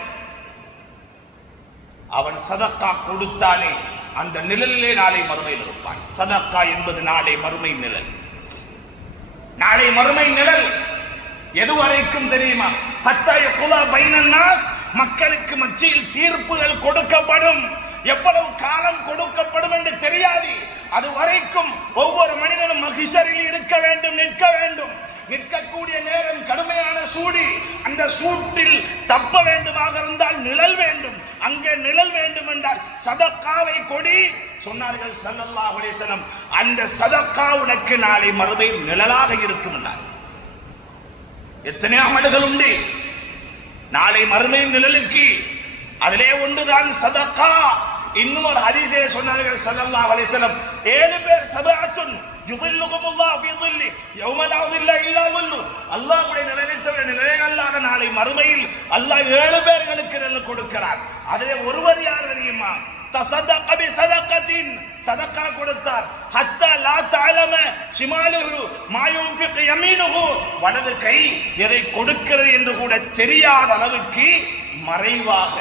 அவன் சதக்கா கொடுத்தானே அந்த நிழலிலே நாளை மறுமையில் இருப்பான். சதக்கா என்பது நாளை மறுமை நிழல். நாளை மறுமை நிழல் எதுவரைக்கும் தெரியுமா? ஹத்தா யகுலா பைனன் நாஸ், மக்களுக்கு மத்தியில் தீர்ப்புகள் கொடுக்கப்படும். எவ்வளவு காலம் கொடுக்கப்படும் என்று தெரியாது. அது வரைக்கும் ஒவ்வொரு மனிதனும் மஹ்ஷரில் இருக்க வேண்டும், நிற்க வேண்டும். நிற்கக்கூடிய நேரம் கடுமையான சூடு. அந்த சூட்டில் தப்ப வேண்டுமாக இருந்தால் நிழல் வேண்டும். அங்கே நிழல் வேண்டும் என்றால் சதக்காவை கொடி சொன்னார்கள் ஸல்லல்லாஹு அலைஹி வஸல்லம். அந்த சதக்கா உனக்கு நாளை மறுமை நிழலாக இருக்கும் என்றார். எத்தனை அமல்கள் உண்டு நாளை மறுமை நிழலுக்கு. அதிலே ஒன்றுதான் சதக்கா. இன்னும் ஒரு ஹதீஸிலே சொன்னார்கள் ஸல்லல்லாஹு அலைஹி வஸல்லம், 7 பேர் சபஅத்துன் யுதில்லுகுமுல்லாஹு ஃபீ ظில்லி யௌம லா ظில்ல இல்லா ظில்லு. அல்லாஹ்வுடைய நிழலில் நிழலாக நாளை மறுமையில் அல்லாஹ் 7 பேர்களுக்கு நிழல் கொடுக்கிறார். அதிலே ஒருவர் யார் தெரியுமா? தஸதக பி ஸதகத்தின், சதக்கா கொடுத்தார். ஹத்தா லா தஅலம ஷிமாலுஹு மா யுன்ஃபிகு யமீனுஹு, வலது கை எதை கொடுக்கிறது என்று கூட தெரியாத அளவுக்கு மறைவாக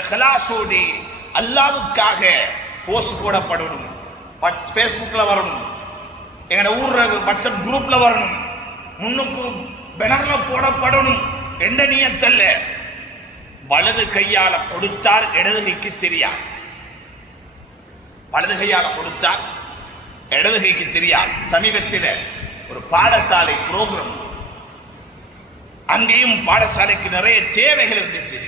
இஹ்லாஸோடு அல்லாஹ்வுக்காக போஸ்ட் போடப்படணும். ஃபேஸ்புக்ல வரணும், எங்கட ஊர்ல வாட்ஸ்அப் குரூப்ல வரணும், முன்னுக்கு பேனர்ல போடப்படணும் என்ற நியத்தல்ல. வலது கையால கொடுத்தார், இடது கைக்கு தெரியாது. வலது கையால கொடுத்தார், இடது கைக்கு தெரியாது. சமீபத்தில் ஒரு பாடசாலை புரோகிராம், அங்கேயும் பாடசாலைக்கு நிறைய தேவைகள் இருந்துச்சு.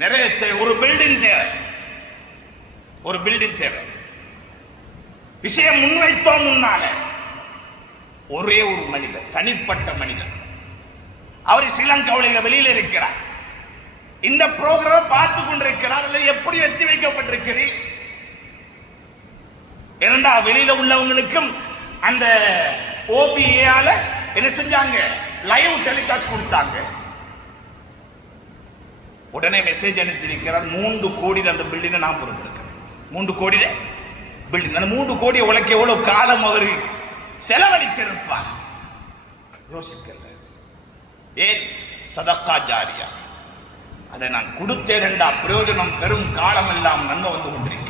நிறைய ஒரு பில்டிங் தேவை, ஒரு பில்டிங் தேவை. விஷயம் முன்வைத்தோம். முன்னால ஒரே ஒரு மனிதர், தனிப்பட்ட மனிதர், அவர் ஸ்ரீலங்காவில் வெளியில் இருக்கிறார். இந்த புரோகிராம் பார்த்து கொண்டிருக்கிறார். எப்படி எத்தி வைக்கப்பட்டிருக்கிறது? இரண்டா வெளியில உள்ளவங்களுக்கும் அந்த ஓபிஏல என்ன செஞ்சாங்க? லைவ் டெலிகாஸ்ட் கொடுத்தாங்க. உடனே மெசேஜ் அனுப்பியிருக்கிறார், 3 கோடி அந்த பில்டிங்கை நான் பொறுப்பெடுக்கிறேன். 3 கோடி பில்டிங். அந்த 3 கோடி உழைக்க எவ்வளவு காலம் அவர் செலவழிச்சிருப்பார் யோசிக்கல. ஏன்? சதக்கா ஜாரியா. அதை நான் கொடுத்தேன்டா பிரயோஜனம் பெரும் காலம் எல்லாம் நன்மை வந்து கொண்டிருக்கிறேன்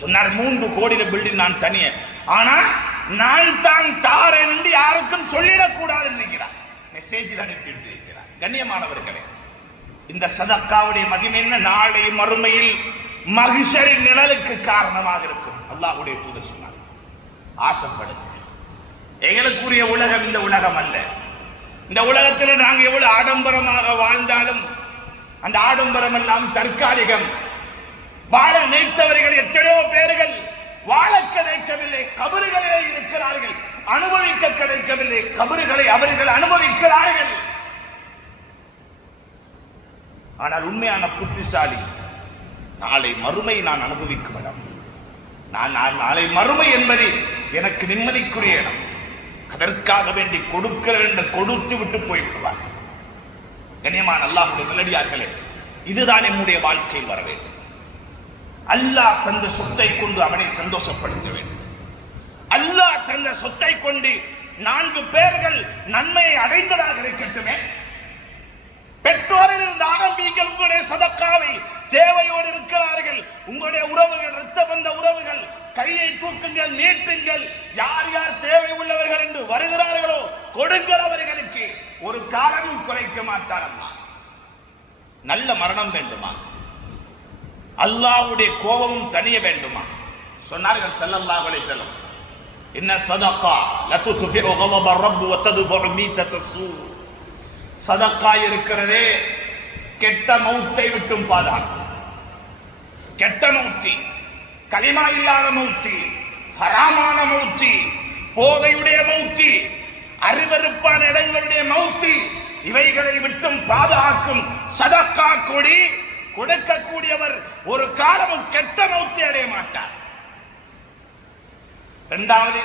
சொன்னார். 3 கோடி பில்டிங் நான் தனியே, ஆனா நான் தான் தாரேன் என்று யாருக்கும் சொல்லிடக்கூடாது நினைக்கிறார். மெசேஜ் அனுப்பிட்டு இருக்கிறார். கண்ணியமானவர்களே, இந்த சதக்காவுடைய மகிமை என்ன? நாளை மறுமையில் மஹ்ஷரின் நிழலுக்கு காரணமாக இருக்கும். அல்லாஹ்வுடைய தூதர் சொன்னார், ஆசைப்படுங்க. எங்களுக்குரிய உலகம் இந்த உலகம் அல்ல. இந்த உலகத்தில் நாங்கள் எவ்வளவு ஆடம்பரமாக வாழ்ந்தாலும் அந்த ஆடம்பரம் எல்லாம் தற்காலிகம். வாழ நினைத்தவர்கள் எத்தனையோ பேர்கள் வாழ கிடைக்கவில்லை, கபறுகளிலே இருக்கிறார்கள். அனுபவிக்க கிடைக்கவில்லை, கபறுகளை அவர்கள் அனுபவிக்கிறார்கள். ஆனால் உண்மையான புத்திசாலி நாளை மறுமை நான் அனுபவிக்கும் இடம். நாளை மறுமை என்பது எனக்கு நிம்மதிக்குரிய இடம். அதற்காக வேண்டி கொடுக்கிறேன் கொடுத்து விட்டு போய்விடுவார். கண்ணியமான அல்லாஹ்வுடைய நல்லடியார்களே, இதுதான் நம்முடைய வாழ்க்கையில் வர வேண்டும். அல்லாஹ் தந்த சொத்தை கொண்டு அவனை சந்தோஷப்படுத்த வேண்டும். அல்லாஹ் தந்த சொத்தை கொண்டு 4 பேர்கள் நன்மையை அடைந்ததாக இருக்கட்டுமே. பெற்றோரில் இருந்து ஆரம்பிங்கள். உங்களுடைய சதக்காவை தேவையோடு இருக்கிறார்கள். உங்களுடைய உறவுகள், இரத்த பந்த உறவுகள், கையை தூக்குங்கள், நீட்டுங்கள். யார் யார் தேவை உள்ளவர்கள் என்று வருகிறார்களோ கொடுங்கள் அவர்களுக்கு. ஒரு காலமும் குறைக்க மாட்டார் அல்லாஹ். நல்ல மரணம் வேண்டுமா? அல்லாஹ்வுடைய கோபமும் தணிய வேண்டுமா? சொன்னார்கள் ஸல்லல்லாஹு அலைஹி வஸல்லம், இன்ன ஸதகா லதுத்ஃபிஉ கதப ரப் வ தத்ஃபஉ மீதத ஸூ. சதக்கா இருக்கிறதே கெட்ட மௌத்தை விட்டும் பாதுகாக்கும். கெட்ட மௌத்தி, கலிமா இல்லாத மௌத்தி, ஹராமான மௌத்தி, போதையுடைய மௌத்தி, அருவருப்பான இடங்களுடைய மௌத்தி, இவைகளை விட்டும் பாதுகாக்கும். சதக்கா கொடி கொடுக்கக்கூடியவர் ஒரு காலமும் கெட்ட மௌத்தை அடைய மாட்டார். இரண்டாவது,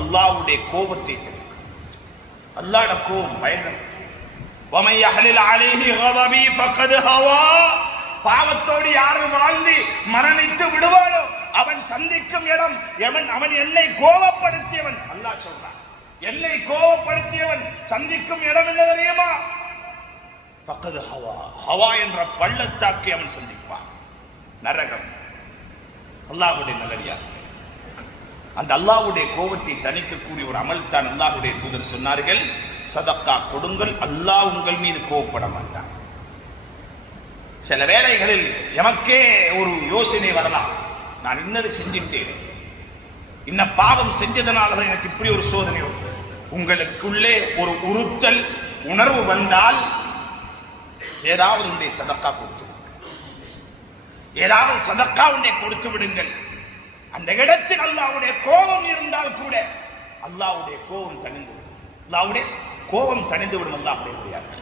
அல்லாஹ்வுடைய கோபத்தை, அல்லாஹ்வுடைய கோபம் பயங்கரம். وَمَن يَحْلِلْ عَلَيْهِ غَضَبِي فَقَدْ هَوَى. பாவத்தோடு யார் வாழ்ந்து மரணித்து விடுவானோ அவன் சந்திக்கும் இடம் அவன் என்னை கோபப்படுத்தியவன். அல்லாஹ் சொல்றான், என்னை கோபப்படுத்தியவன் சந்திக்கும் இடம் என்ன தெரியுமா? ஃபக்கத் ஹவா. ஹவா என்ற பள்ளத்தாக்கை அவன் சந்திப்பான், நரகம். அல்லாஹ்வுடைய நல்லடியார், அந்த அல்லாஹ்வுடைய கோபத்தை தணிக்கக்கூடிய ஒரு அமல் தான் அல்லாஹ்வுடைய தூதர் சொன்னார்கள், சதக்கா கொடுங்கள், அல்லாஹ் உங்கள் மீது கோபப்பட மாட்டான். சில வேளைகளில் எமக்கே ஒரு யோசனை வரலாம், நான் இன்னது செஞ்சிட்டேன், இன்ன பாவம் செஞ்சதனால எனக்கு இப்படி ஒரு சோதனை. உங்களுக்குள்ளே ஒரு உறுத்தல் உணர்வு வந்தால் ஏதாவது உடைய சதக்கா கொடுத்து, ஏதாவது சதக்கா உண்டை கொடுத்து விடுங்கள். அந்த இடத்தில் அல்லாஹ்வுடைய கோபம் இருந்தால் கூட அல்லாஹ்வுடைய கோபம் தணிந்து விடும். அல்லாஹ்வுடைய கோபம் தணிந்து விடும். அல்லாஹ்வுடைய முடியார்கள்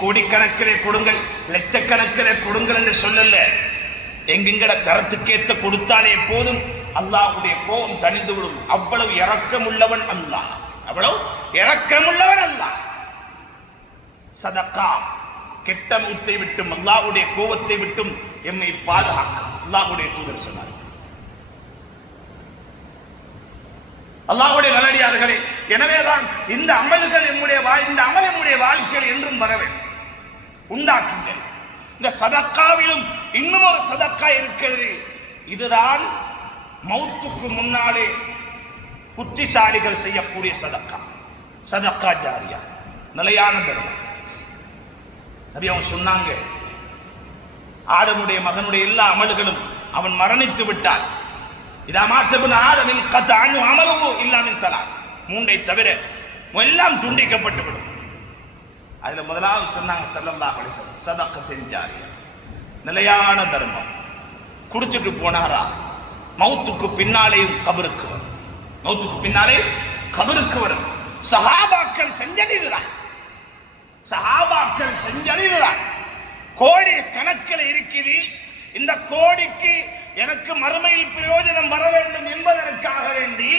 கோடிக்கணக்கிலே கொடுங்கள், லட்சக்கணக்கிலே கொடுங்கள் என்று சொல்லல. எங்கெங்கட தரத்துக்கேற்ற கொடுத்தாலே போதும் அல்லாஹ்வுடைய கோபம் தணிந்து விடும். அவ்வளவு இரக்கமுள்ளவன் அல்லாஹ், அவ்வளவு இரக்கமுள்ளவன் அல்லாஹ். சதக்கா கெட்ட மௌத்தை விட்டும் அல்லாஹ்வுடைய கோபத்தை விட்டும் எம்மை பாதுகாக்கும் அல்லாஹ்வுடைய தூதர் சொன்னார். அல்லாஹ்வுடைய நல்லடியார்களே, எனவேதான் இந்த அமல்கள் நம்முடைய வாழ்க்கையில் என்றும் வர வேண்டும், உண்டாக்குங்கள். இந்த சதக்காவிலும் இன்னும் ஒரு சதக்கா இருக்கிறது. இதுதான் மௌத்துக்கு முன்னாலே புத்திசாலிகள் செய்யக்கூடிய சதக்கா, சதக்கா ஜாரியா, நிலையான தர்மம். நபி அவங்க சொன்னாங்க, ஆதமுடைய மகனுடைய எல்லா அமல்களும் அவன் மரணித்து விட்டார், மூன்றை தவிர எல்லாம் துண்டிக்கப்பட்டு விடும். அதுல முதலாவது சொன்னாங்க ஸல்லல்லாஹு அலைஹி வஸல்லம், சதக்கத்தின் ஜாரியா, நிலையான தர்மம். குடிச்சிட்டு போனாரா மௌத்துக்கு பின்னாலேயும் கபருக்கு வரும், மௌத்துக்கு பின்னாலே கபருக்கு வரும். சஹாபாக்கள் செஞ்சதுதான், சஹாபாக்கள் செஞ்சதுதான். கோடி கணக்கில் இருக்குது. இந்த கோடிக்கு எனக்கு மறுமையில் பிரயோஜனம் வர வேண்டும் என்பதற்காக வேண்டி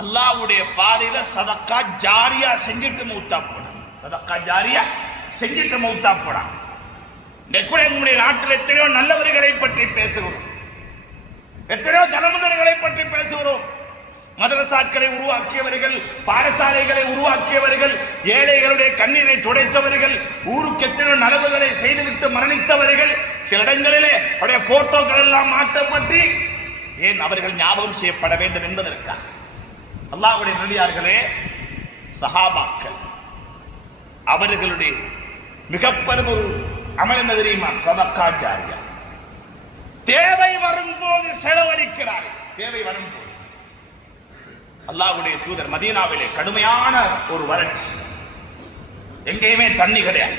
அல்லாஹ்வுடைய பாதையில சதக்கா ஜாரியா செஞ்சிட்டு மௌத்தா போனான். சதக்கா ஜாரியா செஞ்சிட்டு மௌத்தா போனான். கூட நம்முடைய நாட்டில் எத்தனையோ நல்லவர்களை பற்றி பேசுகிறோம், எத்தனையோ தலைமுறைகளை பற்றி பேசுகிறோம். மதரசாக்களை உருவாக்கியவர்கள், பாடசாலைகளை உருவாக்கியவர்கள், ஏழைகளுடைய கண்ணீரை துடைத்தவர்கள், ஊருக்கு எத்தனையோ நலவுகளை செய்துவிட்டு மரணித்தவர்கள். சில இடங்களிலே அவருடைய போட்டோக்கள் எல்லாம் மாற்றப்பட்டு ஏன் அவர்கள் ஞாபகம் செய்யப்பட வேண்டும் என்பதற்காக. அல்லாஹ்வுடைய நல்லடியார்களே, சஹாபாக்கள் அவர்களுடைய மிகப்பெரும் ஒரு அமல் என்ன தெரியுமா? சதக்கா ஜாரியா. தேவை வரும்போது செலவழிக்கிறார்கள். தேவை வரும்போது அல்லாஹ்வுடைய தூதர் மதீனாவிலே கடுமையான ஒரு வறட்சி, எங்கேயுமே தண்ணி கிடையாது.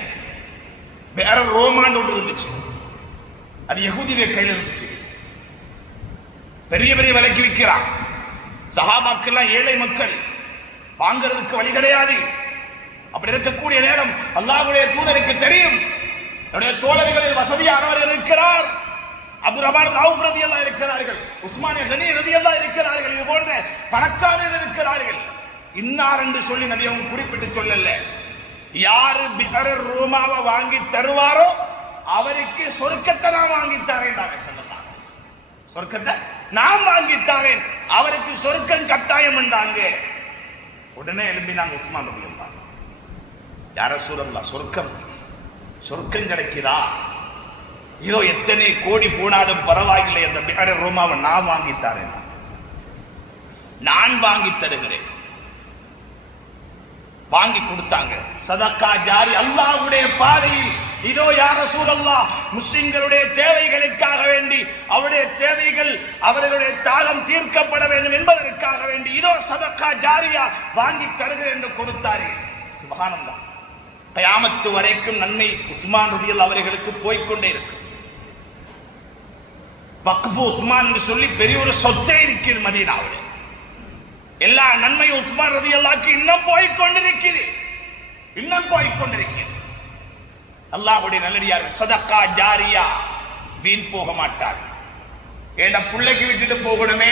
வேற ரோமான் ஒன்று இருந்துச்சு, அது யகூதிய கையில் இருந்துச்சு. பெரிய பெரிய விலைக்கு விற்கிறான். சஹாபாக்கள் ஏழை மக்கள், வாங்கிறதுக்கு வழி கிடையாது. அப்படி இருக்கக்கூடிய நேரம் அல்லாஹ்வுடைய தூதருக்கு தெரியும், என்னுடைய தோழர்களில் வசதியானவர்கள் இருக்கிறார், அபுரஹ்மான் அவுஃப் ரலியல்லாஹு இருக்கிறார்கள், உஸ்மான் கனி ரலியல்லாஹு இருக்கிறார்கள், இது போன்ற பணக்காரர்கள் இருக்கிறார்கள். இன்னார் என்று சொல்லி நபி அவங்க குறிப்பிட்டு சொல்லல. யாரு பிஹர் ரூமாவை வாங்கி தருவாரோ அவருக்கு சொர்க்கத்தை நான் வாங்கி தரேன். சொர்க்கத்தை நான் வாங்கி தரேன், அவருக்கு சொர்க்கம் கட்டாயம் என்றாங்க. உடனே எழும்பினாங்க உஸ்மான் ரலியல்லாஹு. யா ரசூலல்லாஹ், சொர்க்கம் சொர்க்கம் கிடைக்குதா? இதோ எத்தனை கோடி போனாலும் பரவாயில்லை, அந்த பிஹர் ரூமாவை நான் வாங்கி தரேன், நான் வாங்கி தருகிறேன். வாங்கி கொடுத்தாங்க. சதக்கா ஜாரி, அல்லாஹ்வுடைய பாதையில். இதோ யா ரசூலல்லாஹ், முஸ்லிம்களுடைய தேவைகளுக்காக வேண்டி, அவருடைய தேவைகள், அவர்களுடைய தாகம் தீர்க்கப்பட வேண்டும் என்பதற்காக வேண்டி இதோ சதக்கா ஜாரியா வாங்கி தருகிறேன் என்று கொடுத்தார்கள். சுப்ஹானல்லாஹ். கியாமத்து வரைக்கும் நன்மை உஸ்மான் ரலியல்லாஹு அவர்களுக்கு போய்கொண்டே இருக்கு. வக்ஃபு உஸ்மான் என்று சொல்லி பெரிய ஒரு சொத்தை இருக்கிறது மதீனாவில். எல்லா நன்மையும் உஸ்மான் ரலியல்லாஹு இன்னும் போய்கொண்டிருக்கிறது. அல்லாஹ்வுடைய நல்லடியார் சதகா ஜாரியா வீண் போக மாட்டார். என்ற பிள்ளைக்கு விட்டுட்டு போகணுமே,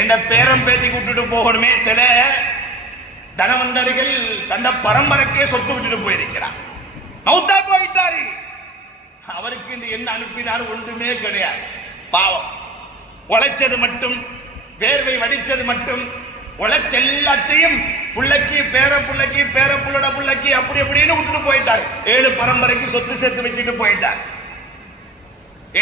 என்ற பேரம் பேத்தி விட்டுட்டு போகணுமே. சில தனவந்தர்கள் தன்னை பரம்பரைக்கே சொத்து விட்டுட்டு போயிருக்கிறார். மௌத்தா போயிட்டாரு. அவருக்கு இந்த என்ன அனுப்பினார் ஒன்றுமே கிடையாது. பாவம். உழைச்சது மட்டும், வேர்வை வடிச்சது மட்டும், உழைச்ச எல்லாத்தையும் பிள்ளைக்கு, பேர பிள்ளைக்கு, பேர புள்ளோட பிள்ளைக்கு அப்படி அப்படின்னு விட்டுட்டு போயிட்டார். 7 பரம்பரைக்கு சொத்து சேர்த்து வச்சுட்டு போயிட்டார்.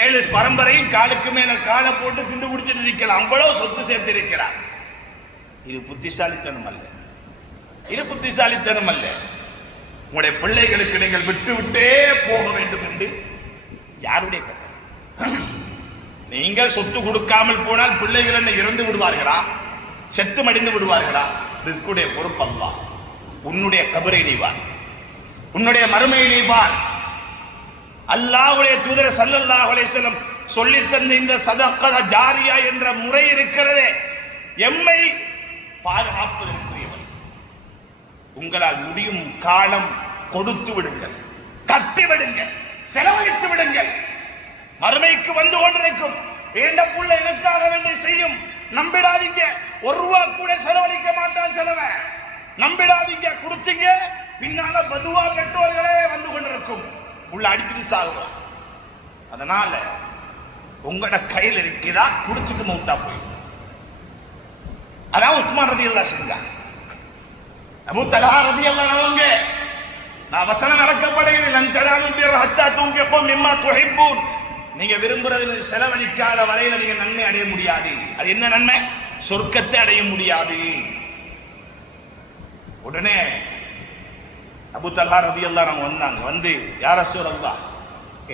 7 பரம்பரையும் காலுக்கு மேல காலை போட்டு திண்டு குடிச்சிட்டு இருக்கலாம். அவ்வளவு சொத்து சேர்த்து இருக்கிறார். இது புத்திசாலித்தனம் அல்ல. உங்களுடைய பிள்ளைகளுக்கு நீங்கள் விட்டு விட்டே போக வேண்டும் என்று யாருடைய கட்டளை? நீங்கள் சொத்து கொடுக்காமல் போனால் பிள்ளைகள் என்ன இறந்து விடுவார்களா? செத்து மடிந்து விடுவார்களா? ரிஸ்குடைய பொறுப்பு அல்லாஹ். உன்னுடைய கபரை நீவான், உன்னுடைய மறுமையை நீவான். அல்லாஹ்வுடைய தூதர் ஸல்லல்லாஹு அலைஹி வஸல்லம் சொல்லி தந்த இந்த சதகா ஜாரியா என்ற முறை இருக்கிறதே, எம்மை பாதுகாப்பதற்குரியவன். உங்களால் முடியும் காலம் கொடுத்து விடுங்கள், கட்டி விடுங்கள், செலவழித்து விடுங்கள். மறுமைக்கு வந்து கொண்டிருக்கும். ஏண்ட புள்ள எனக்காக வேண்டி செய்யும். நம்பிடாதீங்க. 1 ரூபா கூட செலவழிக்க மாட்டான் செலவன். நம்பிடாதீங்க. கொடுத்தீங்க பின்னால பதுவா பெற்றோர்களே வந்து கொண்டிருக்கும். உள்ள அடிச்சுட்டு சாகுவோம். அதனால உங்களோட கையில் இருக்குதா குடிச்சுட்டு மௌத்தா போயிடும். அதான் உஸ்மான் ரலியல்லாஹு செஞ்சாங்க. அபூ தல்ஹா ரலியல்லாஹு அவங்க நான் வசனம் நடக்கப்படுகிறது. லன் தனாலுல் பிர்ர ஹத்தா துன்ஃபிகு மிம்மா துஹிப்பூன். நீங்க விரும்புறது செலவழிக்காத வரையில நீங்க நன்மை அடைய முடியாது. அது என்ன நன்மை? சொர்க்கத்தை அடைய முடியாது. உடனே அபூ தல்ஹா ரலியல்லாஹு அன்ஹு வந்தாங்க. வந்து யா ரசூலல்லாஹ்,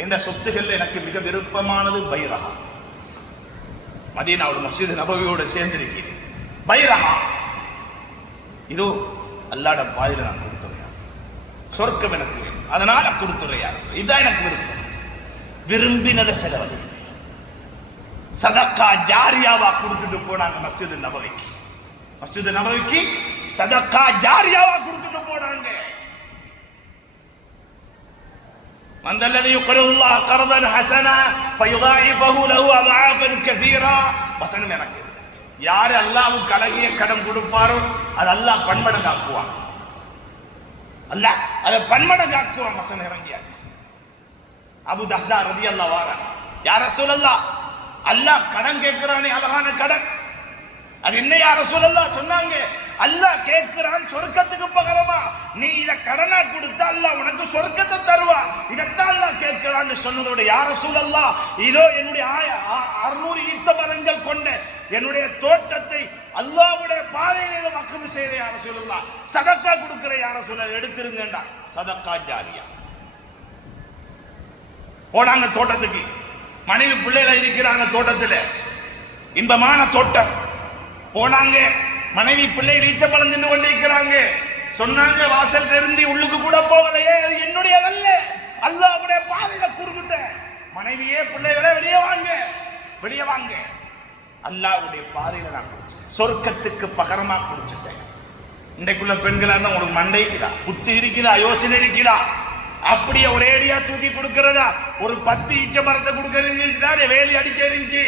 என்ற சொத்துக்கள் எனக்கு மிக விருப்பமானது பைரஹா. மதீனாவுடைய மஸ்ஜித் நபவியோட சேர்ந்திருக்கிறது பைரஹா. இதோ அல்லாஹ்வுடைய பாதையில நான் கொடுத்துறேன். சொர்க்கம் எனக்கு வேணும், அதனால கொடுத்துறேன். இதுதான் எனக்கு விருப்பம். விரும்பினத செலவழி. சதகா ஜாரியாவா கொடுத்துட்டு போனாங்க மஸ்ஜித் நபவிக்கு சதகா ஜாரியாவா கொடுத்துட்டு போனாங்க. மந்தல்லதி யுக்ரிதுல்லாஹ கர்தன் ஹஸனா ஃபயுதாயிஃபஹு லஹு அத்ஆஃபன் கஸீரா. வசனம் எனக்கு யார் அல்லாஹ்வுக்கு அழகிய கடன் கொடுப்பாரோ அது அல்லாஹ் பன்மடங்காக்குவான். அல்லாஹ் அதை பன்மடங்காக்குவான். வசனம் இறங்கியாச்சு. அபூ தஹ்தா ரலியல்லாஹு அன்ஹு, யா ரசூலல்லாஹ், அல்லாஹ் கடன் கேட்கிறானே, அழகான கடன், அது என்ன யா ரசூலல்லாஹ்? சொன்னாங்க, அல்லாஹ் கேட்கிறான் சொர்க்கத்துக்கு பகரமா. நீ இத கடனா கொடுத்தா அல்லாஹ் உனக்கு சொர்க்கத்தை தருவா. இதத்தான் அல்லாஹ் கேட்கிறான்னு சொன்னதோட, யா ரசூலல்லாஹ், இதோ என்னுடைய 600 ஈத்த மரங்கள் கொண்ட என்னுடைய தோட்டத்தை அல்லாஹ்வுடைய பாதையிலே வக்ஃப் செய்த யா ரசூலல்லாஹ், சதக்கா கொடுக்கிற யா ரசூலல்லாஹ், எடுத்துருங்கடா. சதக்கா ஜாரியா. போனாங்க தோட்டத்துக்கு. மனைவி பிள்ளைகள் இருக்கிறாங்க தோட்டத்துல, இன்பமான தோட்டம். போனாங்க, மனைவி பிள்ளைகள் ஈச்சப்பழம் தின்னு கொண்டிருக்கிறாங்க. சொன்னாங்க, வாசல் தெரிந்து உள்ளுக்கு கூட போகலையே, அது என்னுடையதல்ல, அல்லாஹ்வுடைய பாதையில குறுக்கிட்ட. மனைவியே பிள்ளைகளே வெளியே வாங்க, அல்லாஹ்வுடைய பாதையில நான் குடிச்சிட்டேன், சொர்க்கத்துக்கு பகரமா குடிச்சிட்டேன். இன்றைக்குள்ள பெண்களா இருந்தா உங்களுக்கு மண்டை இருக்குதா, புத்தி இருக்குதா, யோசனை இருக்குதா? அப்படியே ஒரேடியா தூக்கி கொடுக்கிறதா? ஒரு 10 ஈச்ச மரத்தை கொடுக்கறது வேலி அடிக்க இருந்துச்சு.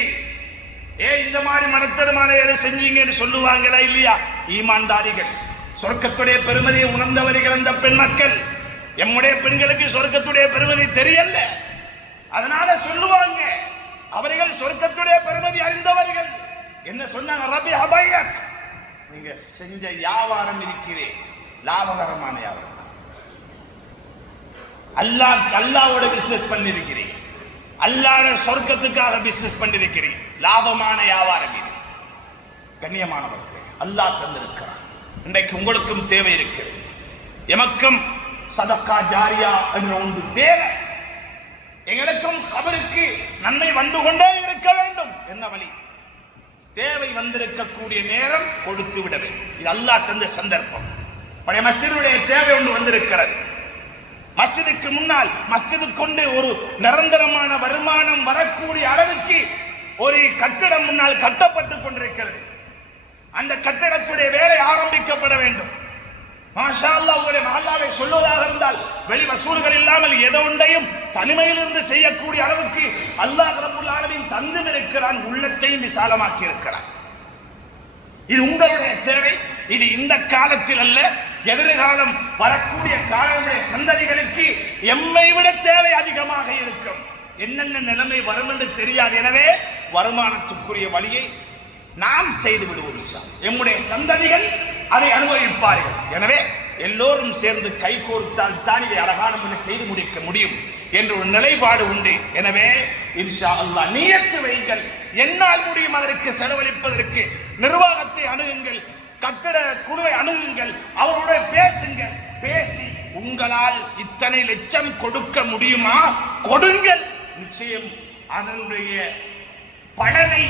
இந்த மாதிரி மனத்தனமான வேலை செஞ்சீங்கன்னு சொல்லுவாங்களா இல்லையா? ஈமான்தாரிகள், சொர்க்கத்துடைய பெருமதியை உணர்ந்தவர்கள் அந்த பெண் மக்கள். எம்முடைய பெண்களுக்கு சொர்க்கத்துடைய பெருமதி தெரியல, அதனால சொல்லுவாங்க. அவர்கள் சொர்க்கத்துடைய பெருமதி அறிந்தவர்கள். என்ன சொன்னாங்க? ரபி ஹபையக், நீங்க செஞ்ச வியாபாரம் இருக்கிறே லாபகரமான வியாபாரம். அல்லாஹ்வோட பிசினஸ் பண்ணிருக்கிறீங்க, அல்லாஹ்வுடைய சொர்க்கத்துக்காக பிசினஸ் பண்ணிருக்கிறீங்க, லாபமான வியாபாரம் இது. கண்ணியமானவர்களே, அல்லாஹ் தந்திருக்கிறான். இன்றைக்கு உங்களுக்கும் தேவை இருக்கிறது, எமக்கும் சதகா ஜாரியா என்ற ஒன்று தேவை. எங்களுக்கும் கபருக்கு நன்மை வந்து கொண்டே இருக்க வேண்டும். என்ன வழி? தேவை வந்திருக்கக்கூடிய நேரம் கொடுத்து விட வேண்டும். இது அல்லாஹ் தந்த சந்தர்ப்பம். பழைய மஸ்ஜிதுடைய தேவை ஒன்று வந்திருக்கிறது. மஸ்ஜிதுக்கு முன்னால் மஸ்ஜிது கொண்டு ஒரு நிரந்தரமான வருமானம் வரக்கூடிய அளவுக்கு ஒரு கட்டடம் முன்னால் கட்டப்பட்டு கொண்டிருக்கிறது. அந்த கட்டடத்துடைய வேலை ஆரம்பிக்கப்பட வேண்டும். மாஷா அல்லாஹ், உங்களுடைய மஹல்லாவை சொல்வதாக இருந்தால் வெளி வசூல்கள் இல்லாமல் எதை ஒன்றையும் தனிமையிலிருந்து செய்யக்கூடிய அளவுக்கு அல்லாஹ் ரப்பல் ஆலமீன் தந்து இருக்கிறான், உள்ளத்தையும் விசாலமாக்கி இருக்கிறான். இது உங்களுடைய தேவை. இது இந்த காலத்தில் அல்ல, எதிர்காலம் வரக்கூடிய காலங்களுடைய சந்ததிகளுக்கு எம்மை விட தேவை அதிகமாக இருக்கும். என்னென்ன நிலைமை வரும் என்று தெரியாது. எனவே வருமானத்துக்குரிய வழியை நாம் செய்து விடுவோம். எம்முடைய சந்ததிகள் அதை அனுபவிப்பார்கள். எனவே எல்லோரும் சேர்ந்து கை கோர்த்தால் தான் இதை அழகான முறையில் செய்து முடிக்க முடியும் என்ற ஒரு நிலைப்பாடு உண்டு. எனவே இன்ஷா அல்லாஹ் நியத்து வையுங்கள். என்னால் முடியும் அதற்கு செலவழிப்பதற்கு நிர்வாகத்தை அணுகுங்கள், கட்டட குழுவை அணுகுங்கள், அவருடன் பேசுங்க. பேசி உங்களால் இத்தனை லட்சம் கொடுக்க முடியுமா கொடுங்கள். நிச்சயம் அதனுடைய பலனை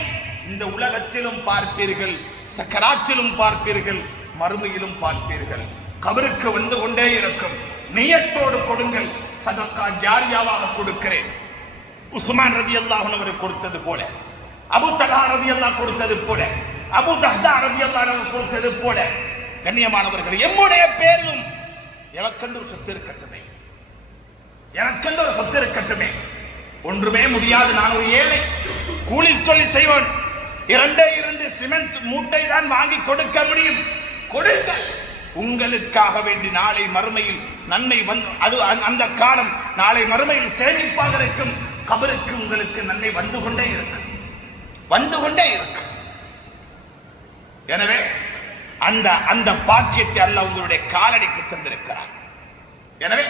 இந்த உலகத்திலும் பார்ப்பீர்கள், சக்கராத்திலும் பார்ப்பீர்கள், மறுமையிலும் பார்ப்பீர்கள். கபருக்கு வந்து கொண்டே இருக்கும். நியத்தோடு கொடுங்கள். சதக்கா ஜாரியாவாக கொடுக்கிறேன். உஸ்மான் ரலியல்லாஹு அன்ஹு அவர்கள் கொடுத்தது போல, அபூ தல்ஹா ரலியல்லாஹு கொடுத்தது போல, அபூ தஹ்தா ரலியல்லாஹு அன்ஹு கொடுத்தது போல, கண்ணியமானவர்கள், எம்முடைய பேரிலும் எனக்கென்று ஒரு சொத்து இருக்கட்டுமே, எனக்கென்று ஒரு சொத்து இருக்கட்டுமே. ஒன்றுமே முடியாது, நான் ஒரு ஏழை, கூலி தொழில் செய்வோன், 2 சிமெண்ட் மூட்டை தான் வாங்கி கொடுக்க முடியும். கொடுங்கள். உங்களுக்காக வேண்டி நாளை மறுமையில் நன்மை அது அந்த காலம் நாளை மறுமையில் சேமிப்பாக இருக்கும். கபருக்கு உங்களுக்கு நன்மை வந்து கொண்டே இருக்கும், வந்து கொண்டே இருக்கும். எனவே அந்த அந்த பாக்கியத்தை அல்லாஹ் உங்களுடைய காலடிக்கு தந்திருக்கிறார். எனவே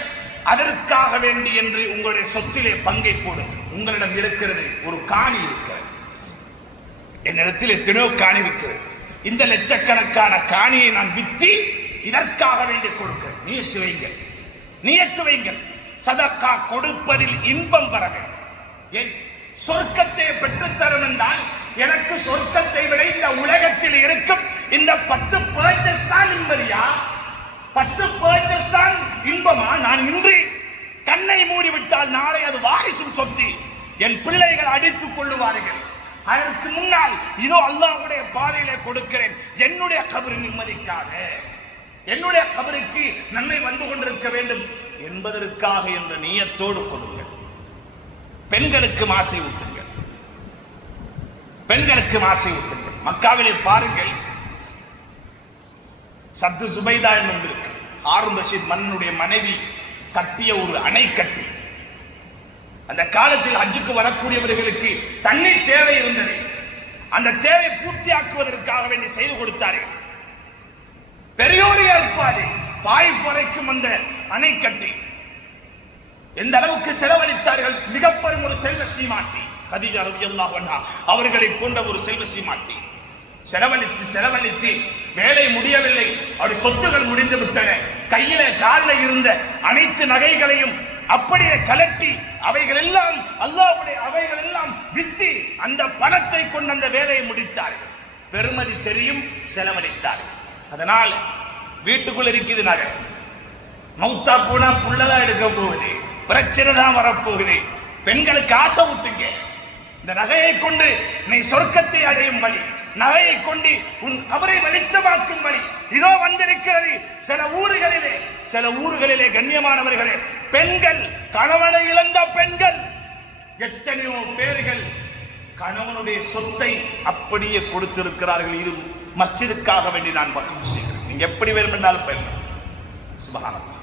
அதற்காக வேண்டி என்று உங்களுடைய சொத்திலே பங்கை போடுங்கள். உங்களிடம் இருக்கிறது ஒரு காணி இருக்கிறது, என்னிடத்தில் எத்தனையோ காணி இருக்கிறது. இந்த லட்சக்கணக்கான காணியை நான் விற்றி இதற்காக வேண்டி கொடுக்க நியத்து வைங்கள், நியத்து வைங்கள். சதக்கா கொடுப்பதில் இன்பம் வர வேண்டும். ஏன் சொர்க்கத்தை பெற்றுத்தரும் என்றால் எனக்கு சொர்க்கத்தை விட இந்த உலகத்தில் இருக்கும் இந்த 10 பர்ச்சேஸ் தான் நிம்மதியா? 10 பர்ச்சேஸ் தான் இன்பமா? நான் இன்று கண்ணை மூடிவிட்டால் நாளை அது வாரிசும் சொத்து, என் பிள்ளைகள் அடித்துக் கொள்ளுவார்கள். அதற்கு முன்னால் இதோ அல்லாஹ்வுடைய பாதையிலே கொடுக்கிறேன், என்னுடைய கபர் நிம்மதிக்காக, என்னுடைய கபருக்கு நன்மை வந்து கொண்டிருக்க வேண்டும் என்பதற்காக என்ற நியத்தோடு கொடுங்கள். பெண்களுக்கு ஆசை ஊட்டுங்கள், பெண்களுக்கு ஆசை ஊட்டுங்கள். மக்காவிலே பாருங்கள், சத்து சுபைதா என்னும் இருக்கு, ஹாரூன் ரஷீத் மன்னனுடைய மனைவி கட்டிய ஒரு அணை கட்டி, அந்த காலத்தில் ஹஜ்ஜுக்கு வரக்கூடியவர்களுக்கு தண்ணீர் தேவை இருந்தது. அந்த தேவை பூர்த்தியாக்குவதற்காக வேண்டி செய்து கொடுத்தார்கள். பெரியோரு ஏற்பாடு, தாயிஃப் வரைக்கும் அந்த அணை கட்டி எந்த அளவுக்கு செலவழித்தார்கள். மிகப்பெரும் ஒரு செல்வ சீமாட்டி கதீஜா ரலியல்லாஹு அன்ஹா அவர்களை போன்ற ஒரு செல்வ சீமாட்டி செலவழித்து செலவழித்து வேலை முடியவில்லை, அவருடைய சொத்துகள் முடிந்து விட்டன. கையில காலில் இருந்த அனைத்து நகைகளையும் அப்படியே கலட்டி அவைகள் எல்லாம் அல்லாஹ்வுடைய அவைகள் எல்லாம் வித்து அந்த பணத்தை கொண்டு அந்த வேலையை முடித்தார்கள். பெருமதி தெரியும், செலவழித்தார்கள். அதனால் வீட்டுக்குள்ள இருக்குது நகை, மௌத்தா போனா புள்ளதான் எடுக்க போகுது, பிரச்சனை தான் வரப்போகுது. பெண்களுக்கு ஆசை ஊட்டுங்க. இந்த நகையை கொண்டு நீ சொர்க்கத்தை அடையும் வழி, நகையை கொண்டு உன் கபரை வெளிச்சமாக்கும் வழி இதோ வந்திருக்கிறது. சில ஊர்களிலே கண்ணியமானவர்களே, பெண்கள், கணவனை இழந்த பெண்கள் எத்தனையோ பேர்கள் கணவனுடைய சொத்தை அப்படியே கொடுத்திருக்கிறார்கள். இது மஸ்ஜிதுக்காக வேண்டி நான் வக்ஃப் செய்கிறேன், நீங்க எப்படி வேணும் என்றாலும் பெண்கள். சுப்ஹானல்லாஹ்,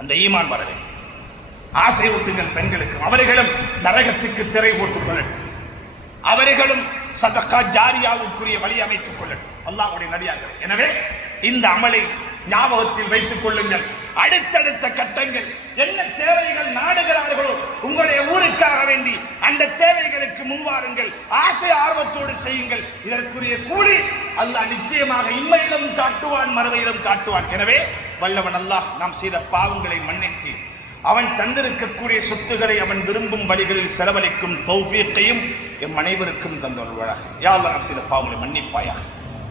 அந்த ஈமான் வர வேண்டும். ஆசை ஊட்டுங்கள் பெண்களுக்கு. அவர்களும் நரகத்துக்கு திரை போட்டுக் கொள்ளட்டும், அவர்களும் சதக்கா ஜாரியாவுக்குரிய வழி அமைத்துக் கொள்ளட்டும் அல்லாஹ்வுடைய நடிகார்கள். எனவே இந்த அமலை ஞாபகத்தில் வைத்துக் கொள்ளுங்கள். அடுத்தடுத்த கட்டங்கள் என்ன தேவைகள் நாடுகிறார்களோ உங்களுடைய ஊருக்காக வேண்டி அந்த தேவைகளுக்கு முன்வாருங்கள். ஆசை ஆர்வத்தோடு செய்யுங்கள். இதற்குரிய கூலி அல்லாஹ் நிச்சயமாக இம்மையிலும் காட்டுவான், மறுமையிலும் காட்டுவான். எனவே வல்லவன் அல்லாஹ் நாம் செய்த பாவங்களை மன்னித்து அவன் தந்திருக்கக்கூடிய சொத்துக்களை அவன் விரும்பும் வழிகளில் செலவழிக்கும் தௌஃபீக்கையும் எம் அனைவருக்கும் தந்தருள்வாயாக. யா அல்லாஹ் நாம் செய்த பாவங்களை மன்னிப்பாயாக.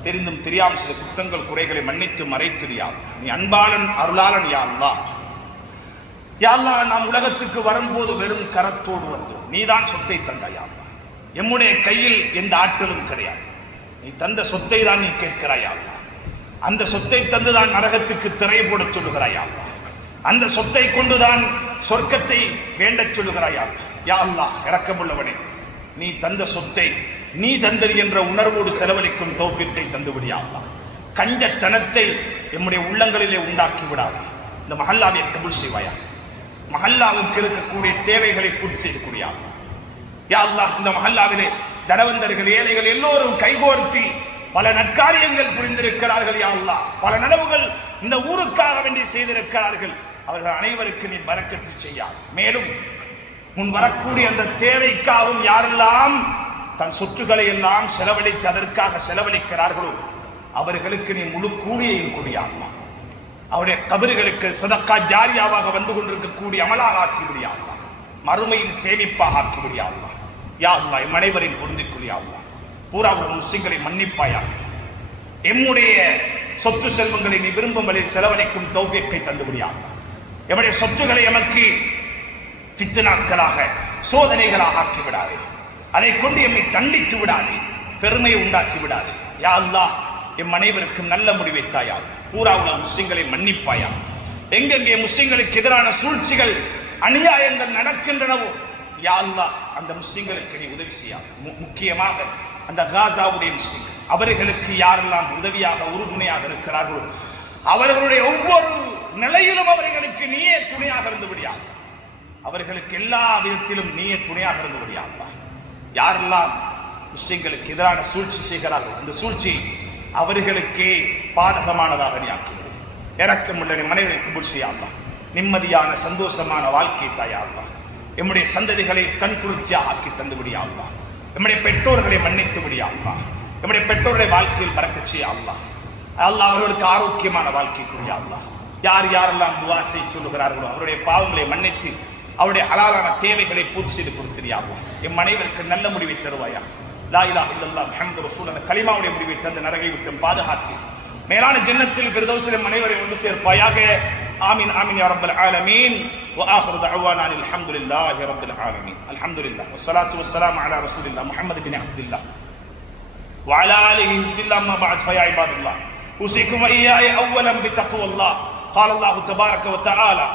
தெரிந்தும் தெரியாமல் சில குற்றங்கள் குறைகளை மன்னித்து மறைத்திரியா. நீ அன்பாளன் அருளாளன். யா அல்லாஹ், யா அல்லாஹ், நாம் உலகத்துக்கு வரும்போது வெறும் கரத்தோடு வந்தோம், நீதான் சொத்தை தந்தாய். யா அல்லாஹ், எம்முடைய கையில் எந்த ஆற்றலும் கிடையாது. நீ தந்த சொத்தை தான் நீ கேட்கிறாயா? அந்த சொத்தை தந்துதான் நரகத்துக்கு திரை போட சொல்லுகிறாயா? அந்த சொத்தை கொண்டுதான் சொர்க்கத்தை வேண்டச் சொல்லுகிறாயா? யா அல்லாஹ், இரக்கமுள்ளவனே, நீ தந்த சொத்தை நீ தந்தது என்ற உணர்வோடு செலவழிக்கும் தௌஃபீக்கை தந்துவிடியா அல்லாஹ். கஞ்சத்தனத்தை நம்முடைய உள்ளங்களிலே உண்டாக்கி விடாது. இந்த மஹல்லாவை கபூல் செய்வாயா? மஹல்லாவுக்கு இருக்கக்கூடிய தேவைகளை பூர்த்தி செய்யக்கூடிய யா அல்லாஹ், இந்த மஹல்லாவிலே தனவந்தர்கள், ஏழைகள் எல்லோரும் கைகோர்த்தி பல நற்காரியங்கள் புரிந்திருக்கிறார்கள். யா அல்லாஹ், பல நனவுகள் இந்த ஊருக்காக வேண்டி செய்திருக்கிறார்கள். அவர்கள் அனைவருக்கு நீ பரக்கத்து செய்யா. மேலும் முன் வரக்கூடிய அந்த தேவைக்காகவும் யாரெல்லாம் தன் சொத்துக்களை எல்லாம் செலவழித்து அதற்காக செலவழிக்கிறார்களோ அவர்களுக்கு நீ முழு கூலியையும் கூடியாகுமா. அவருடைய கபறுகளுக்கு சதக்கா ஜாரியாவாக வந்து கொண்டிருக்கக்கூடிய அமலாக ஆக்கிவிடியாகுமா. மறுமையின் சேமிப்பாக ஆக்கிவிடியாகுமா. யா அல்லாஹ், எம் அனைவரின் பொருந்திக்குள்ளியாகுமா. பூரா உள்ள முஸ்லிம்களை மன்னிப்பாயாக. எம்முடைய சொத்து செல்வங்களை நீ விரும்பும் வழியில் செலவழிக்கும் தௌஃபீக்கை தந்துவிடியாகுமா. எம்முடைய சொத்துக்களை எமக்கு ஃபித்னாக்களாக, சோதனைகளாக ஆக்கி விடாதே. அதை கொண்டு எம்மை தண்டித்து விடாதே, பெருமையை உண்டாக்கி விடாதே. யா அல்லாஹ், எம் அனைவருக்கும் நல்ல முடிவை தாயா. பூரா உள்ள முஸ்லிம்களை மன்னிப்பாயா. எங்கெங்கே முஸ்லிம்களுக்கு எதிரான சூழ்ச்சிகள், அநியாயங்கள் நடக்கின்றனவோ யா அல்லாஹ், அந்த முஸ்லிம்களுக்கு நீ உதவி செய்யா. முக்கியமாக அந்த காசாவுடைய முஸ்லிம்கள், அவர்களுக்கு யாரெல்லாம் உதவியாக உறுதுணையாக இருக்கிறார்களோ அவர்களுடைய ஒவ்வொரு நிலையிலும் அவர்களுக்கு நீயே துணையாக இருந்துவிடியா. அவர்களுக்கு எல்லா விதத்திலும் நீயே துணையாக இருந்துவிடியா. யாரெல்லாம் முஸ்லிம்களுக்கு எதிரான சூழ்ச்சி செய்கிறார்கள் அந்த சூழ்ச்சி அவர்களுக்கே பாதகமானதாக நீ ஆக்கிவிடு. இரக்கமுள்ள நீ மனைவியை கபூல் செய்யா அல்லாஹ். நிம்மதியான சந்தோஷமான வாழ்க்கை தாயா அல்லாஹ். எம்முடைய சந்ததிகளை கண்குளிர்ச்சியாக ஆக்கி தந்துவிடியா அல்லாஹ். நம்முடைய பெற்றோர்களை மன்னித்து விடியா அல்லாஹ். நம்முடைய பெற்றோர்களை வாழ்க்கையில் பறக்கச் செய்யா அல்லாஹ். அல்லாஹ் அவர்களுக்கு ஆரோக்கியமான வாழ்க்கை புரியா அல்லாஹ். யார் யாரெல்லாம் துஆ செய்ய சொல்லுகிறார்களோ அவருடைய பாவங்களை மன்னித்து அவருடைய ஹலாலான தேவைகளை பூர்த்தி செய்து கொடுத்தியா அல்லாஹ். எம் அனைவருக்கு நல்ல முடிவை தருவாயா. லா இலாஹ இல்லல்லாஹ் முஹம்மது ரசூல் அந்த கலிமாவுடைய முடிவை தந்து நரகை விட்டு பாதுகாத்து மேலான ஜன்னத்தில் ஃபிர்தௌஸில் அனைவரை ஒன்று சேர்ப்பாயாக. ஆமீன் ஆமீன் யா ரப்பல் ஆலமீன். وآخر دعوانا الحمد لله رب العالمين. الحمد لله والصلاة والسلام على رسول الله محمد بن عبد الله وعلى آله حزب الله. ما بعد فيا عباد الله أوصيكم وإياي أولا بتقوى الله. قال الله تبارك وتعالى